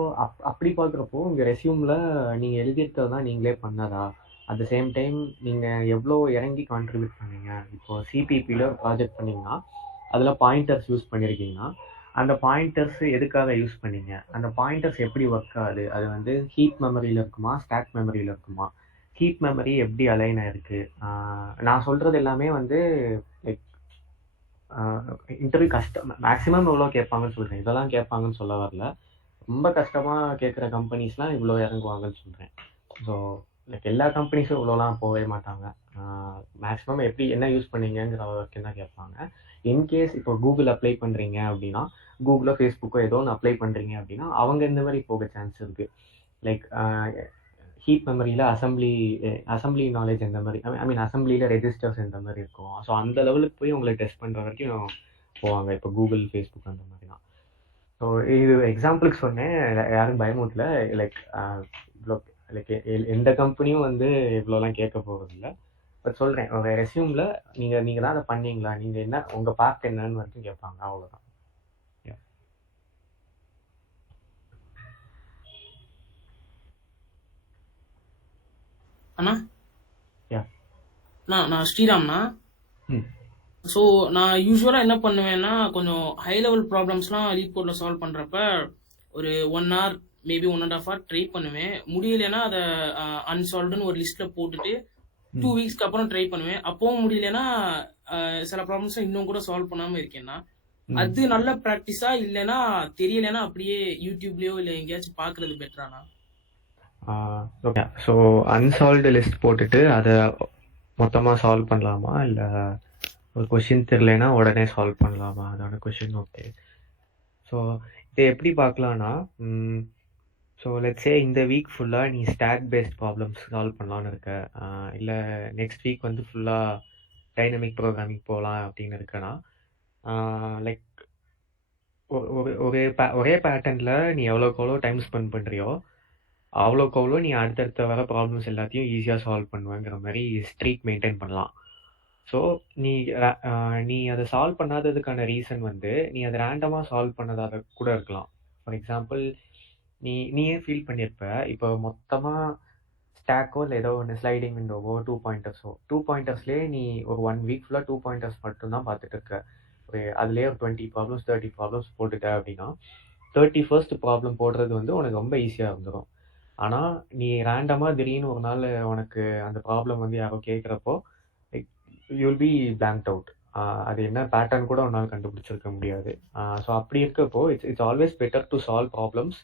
அப்படி பார்க்குறப்போ உங்கள் ரெஸ்யூமில் நீங்கள் எழுதியிருக்கிறது தான் நீங்களே பண்ணதா, அட் த சேம் டைம் நீங்கள் எவ்வளோ இறங்கி கான்ட்ரிபியூட் பண்ணீங்க. இப்போ சிபிபியில் ப்ராஜெக்ட் பண்ணிங்கன்னா அதில் பாயிண்டர்ஸ் யூஸ் பண்ணியிருக்கீங்கன்னா அந்த பாயிண்டர்ஸ் எதுக்காக யூஸ் பண்ணீங்க, அந்த பாயிண்டர்ஸ் எப்படி ஒர்க் ஆகுது, அது வந்து ஹீப் மெமரியில் இருக்குமா ஸ்டாக் மெமரியில் இருக்குமா, ஹீப் மெமரி எப்படி அலைன் ஆயிருக்கு. நான் சொல்கிறது எல்லாமே வந்து லைக் இன்டர்வியூ கஷ்டம் மேக்ஸிமம் எவ்வளோ கேட்பாங்கன்னு சொல்கிறேன், இதெல்லாம் கேட்பாங்கன்னு சொல்ல வரல. ரொம்ப கஷ்டமாக கேட்குற கம்பெனிஸ்லாம் இவ்வளோ இறங்குவாங்கன்னு சொல்கிறேன். ஸோ லைக் எல்லா கம்பெனிஸும் இவ்வளோலாம் போகவே மாட்டாங்க. மேக்ஸிமம் எப்படி என்ன யூஸ் பண்ணீங்கிற வரைக்கும் தான் கேட்பாங்க. இன்கேஸ் இப்போ கூகுள் அப்ளை பண்ணுறீங்க அப்படின்னா, கூகுளோ ஃபேஸ்புக்கோ ஏதோ ஒன்று அப்ளை பண்ணுறீங்க அப்படின்னா அவங்க இந்த மாதிரி போக சான்ஸ் இருக்குது. லைக் ஹீப் மெமரியில் அசம்பிளி நாலேஜ் எந்த மாதிரி, ஐ மீன் அசம்பிளியில் ரெஜிஸ்டர்ஸ் எந்த மாதிரி இருக்கும். ஸோ அந்த லெவலுக்கு போய் உங்களை டெஸ்ட் பண்ணுற வரைக்கும் போவாங்க இப்போ கூகுள் ஃபேஸ்புக் அந்த மாதிரி தான். ஸோ இது எக்ஸாம்பிளுக்கு சொன்னேன், யாரும் பயமுறுத்தல. லைக் இவ்வளோ லைக் எந்த கம்பெனியும் வந்து இவ்வளோலாம் கேட்க போகிறதில்ல. பட் சொல்கிறேன், உங்கள் ரெஸ்யூமில் நீங்கள் தான் அதை பண்ணீங்களா, நீங்கள் என்ன உங்கள் பார்ட் என்னன்னு வரைக்கும் கேட்பாங்க, அவ்வளோதான். அண்ணா யா நான் ஸ்ரீராம்ண்ணா. ஸோ நான் யூஸ்வலாக என்ன பண்ணுவேன்னா, கொஞ்சம் ஹை லெவல் ப்ராப்ளம்ஸ்லாம் லீட் கோடில் சால்வ் பண்ணுறப்ப ஒரு 1 hour மேபி 1.5 hour ட்ரை பண்ணுவேன். முடியலைன்னா அதை அன்சால்வ்டுன்னு ஒரு லிஸ்ட்டில் போட்டுட்டு 2 weeksக்கு அப்புறம் ட்ரை பண்ணுவேன். அப்பவும் முடியலைன்னா சில ப்ராப்ளம்ஸை இன்னும் கூட சால்வ் பண்ணாமல் இருக்கேன்னா அது நல்ல ப்ராக்டிஸா, இல்லைன்னா தெரியலைன்னா அப்படியே யூடியூப்லேயோ இல்லை எங்கேயாச்சும் பார்க்குறது பெட்டரானா? ஓகே, ஸோ அன்சால்வ்டு லிஸ்ட் போட்டுட்டு அதை மொத்தமாக சால்வ் பண்ணலாமா, இல்லை ஒரு கொஷின் தெரியலனா உடனே சால்வ் பண்ணலாமா, அதான கொஷின். ஓகே, ஸோ இதை எப்படி பார்க்கலான்னா, ஸோ லெட்ஸே இந்த வீக் ஃபுல்லாக நீ ஸ்டாக் பேஸ்ட் ப்ராப்ளம்ஸ் சால்வ் பண்ணலான்னு இருக்க, இல்லை நெக்ஸ்ட் வீக் வந்து ஃபுல்லாக டைனமிக் ப்ரோக்ராமிங் போகலாம் அப்படின்னு இருக்கேன்னா, லைக் ஒரே பேட்டர்னில் நீ எவ்வளோக்கு டைம் ஸ்பெண்ட் பண்ணுறியோ அவ்வளோக்கு நீ அடுத்தடுத்த வர ப்ராப்ளம்ஸ் எல்லாத்தையும் ஈஸியாக சால்வ் பண்ணுவேங்கிற மாதிரி ஸ்ட்ரீக் மெயின்டைன் பண்ணலாம். ஸோ நீ அதை சால்வ் பண்ணாததுக்கான ரீசன் வந்து நீ அதை ரேண்டமாக சால்வ் பண்ணதாக கூட இருக்கலாம். ஃபார் எக்ஸாம்பிள், நீயே ஃபீல் பண்ணியிருப்ப, இப்போ மொத்தமாக ஸ்டாக்கோ இல்லை ஏதோ ஒன்று ஸ்லைடிங் விண்டோவோ 2 pointers டூ பாயிண்டர்ஸ்லேயே நீ ஒரு 1 week ஃபுல்லாக 2 pointers மட்டும்தான் பார்த்துட்டு இருக்க. அதுலேயே ஒரு 20 problems 30 problems போட்டுட்ட அப்படின்னா 31st ப்ராப்ளம் போடுறது வந்து உனக்கு ரொம்ப ஈஸியாக இருந்துடும். ஆனால் நீ ரேண்டமாக திடீர்னு ஒரு நாள் உனக்கு அந்த ப்ராப்ளம் வந்து யாரோ கேட்குறப்போ லைக் யூல் பி பிளாங்க்ட் அவுட். அது என்ன பேட்டர்ன் கூட உன்னால் கண்டுபிடிச்சிருக்க முடியாது. ஸோ அப்படி இருக்கப்போ it's always better to solve problems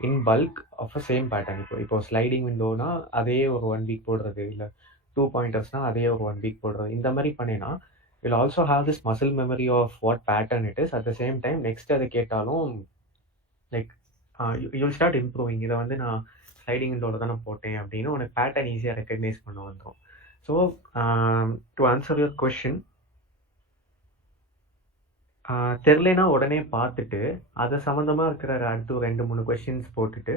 in bulk of a same pattern. இப்போ ஸ்லைடிங் விண்டோனா அதே ஒரு 1 week போடுறது, இல்லை 2 pointersனா அதே ஒரு 1 week போடுறது, இந்த மாதிரி பண்ணினா will also have this muscle memory of what pattern it is. At the same time next அதை கேட்டாலும் லைக் யூல் ஸ்டார்ட் இம்ப்ரூவிங். இதை வந்து நான் ஸ்லைடிங் விண்டோவில் தான் நான் போட்டேன் அப்படின்னு உனக்கு பேட்டர்ன் ஈஸியாக ரெக்கக்னைஸ் பண்ண வந்துடும். So to answer your question, தெரிலனா உடனே பார்த்துட்டு அதை சம்மந்தமாக இருக்கிற அடுத்து 2-3 கொஷின்ஸ் போட்டுட்டு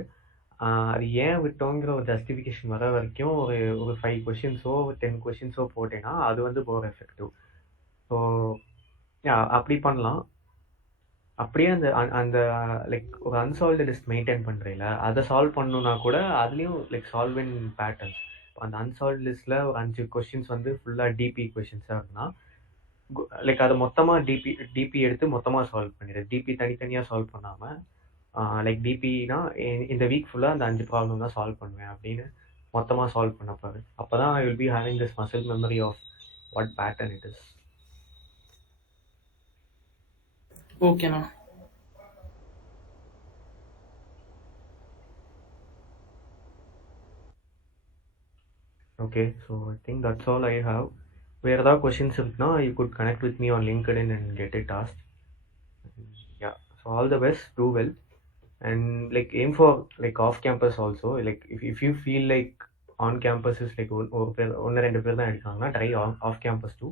அது ஏன் விட்டோங்கிற ஒரு ஜஸ்டிஃபிகேஷன் வர வரைக்கும் ஒரு 5 கொஷின்ஸோ 10 கொஷின்ஸோ போட்டேன்னா அது வந்து மோர் எஃபெக்டிவ். ஸோ அப்படி பண்ணலாம். அப்படியே அந்த லைக் ஒரு அன்சால்வ்டு லிஸ்ட் மெயின்டைன் பண்ணுறீங்கள, அதை சால்வ் பண்ணணுன்னா கூட அதுலேயும் லைக் சால்வ் இன் பேட்டர்ன்ஸ். அந்த அன்சால்வ்டு லிஸ்ட்டில் ஒரு 5 கொஷின்ஸ் வந்து ஃபுல்லாக டிபி கொஷின்ஸாக இருக்குன்னா லைக் அதை மொத்தமாக டிபி எடுத்து மொத்தமாக சால்வ் பண்ணிடு. டிபி தனித்தனியாக சால்வ் பண்ணாமல் லைக் டிபினா இந்த வீக் ஃபுல்லாக அந்த 5 ப்ராப்ளம் தான் சால்வ் பண்ணுவேன் அப்படின்னு மொத்தமாக சால்வ் பண்ண பாரு. அப்போ தான் I will be having this muscle memory of what pattern it is. ஓகேண்ணா. Okay, so I think that's all I have. வேறு ஏதாவது கொஷின்ஸ் இருக்குன்னா you could connect with me on LinkedIn and get it asked. Yeah, so all the best, do well, and like aim for like off campus also. Like if you feel like on campus is like ஒன்று ரெண்டு பேர் தான் எடுக்காங்கன்னா try off campus too.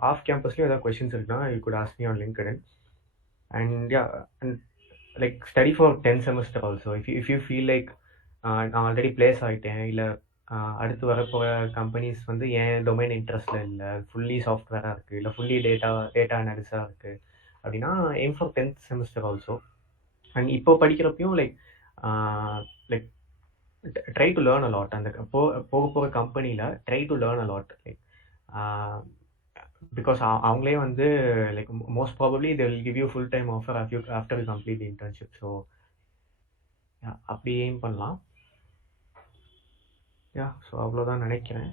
Off campusலேயும் ஏதாவது questions இருக்குன்னா you could ask me on LinkedIn. And yeah, and like study for 10 semester also. If you feel like நான் already place ஆகிட்டேன், இல்லை அடுத்து வரப்போகிற கம்பெனிஸ் வந்து என் டொமைன் இன்ட்ரெஸ்டில் இல்லை, ஃபுல்லி சாஃப்ட்வேராக இருக்குது, இல்லை ஃபுல்லி டேட்டா அனாலிஸாக இருக்குது அப்படின்னா aim for 10th semester also. And இப்போ படிக்கிறப்பையும் like like try to learn a lot. அந்த போக கம்பெனியில் try to learn a lot. Like because அவங்களே வந்து like most probably they will give you full time offer after you complete the internship. So அப்படி aim பண்ணலாம். So அவ்வளோதான் நினைக்கிறேன்.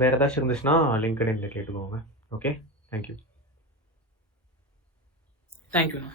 வேறு ஏதாச்சும் இருந்துச்சுன்னா லிங்க்டின்ல கேட்டுக்கோங்க. Okay, thank you. தேங்க்யூண்ணா.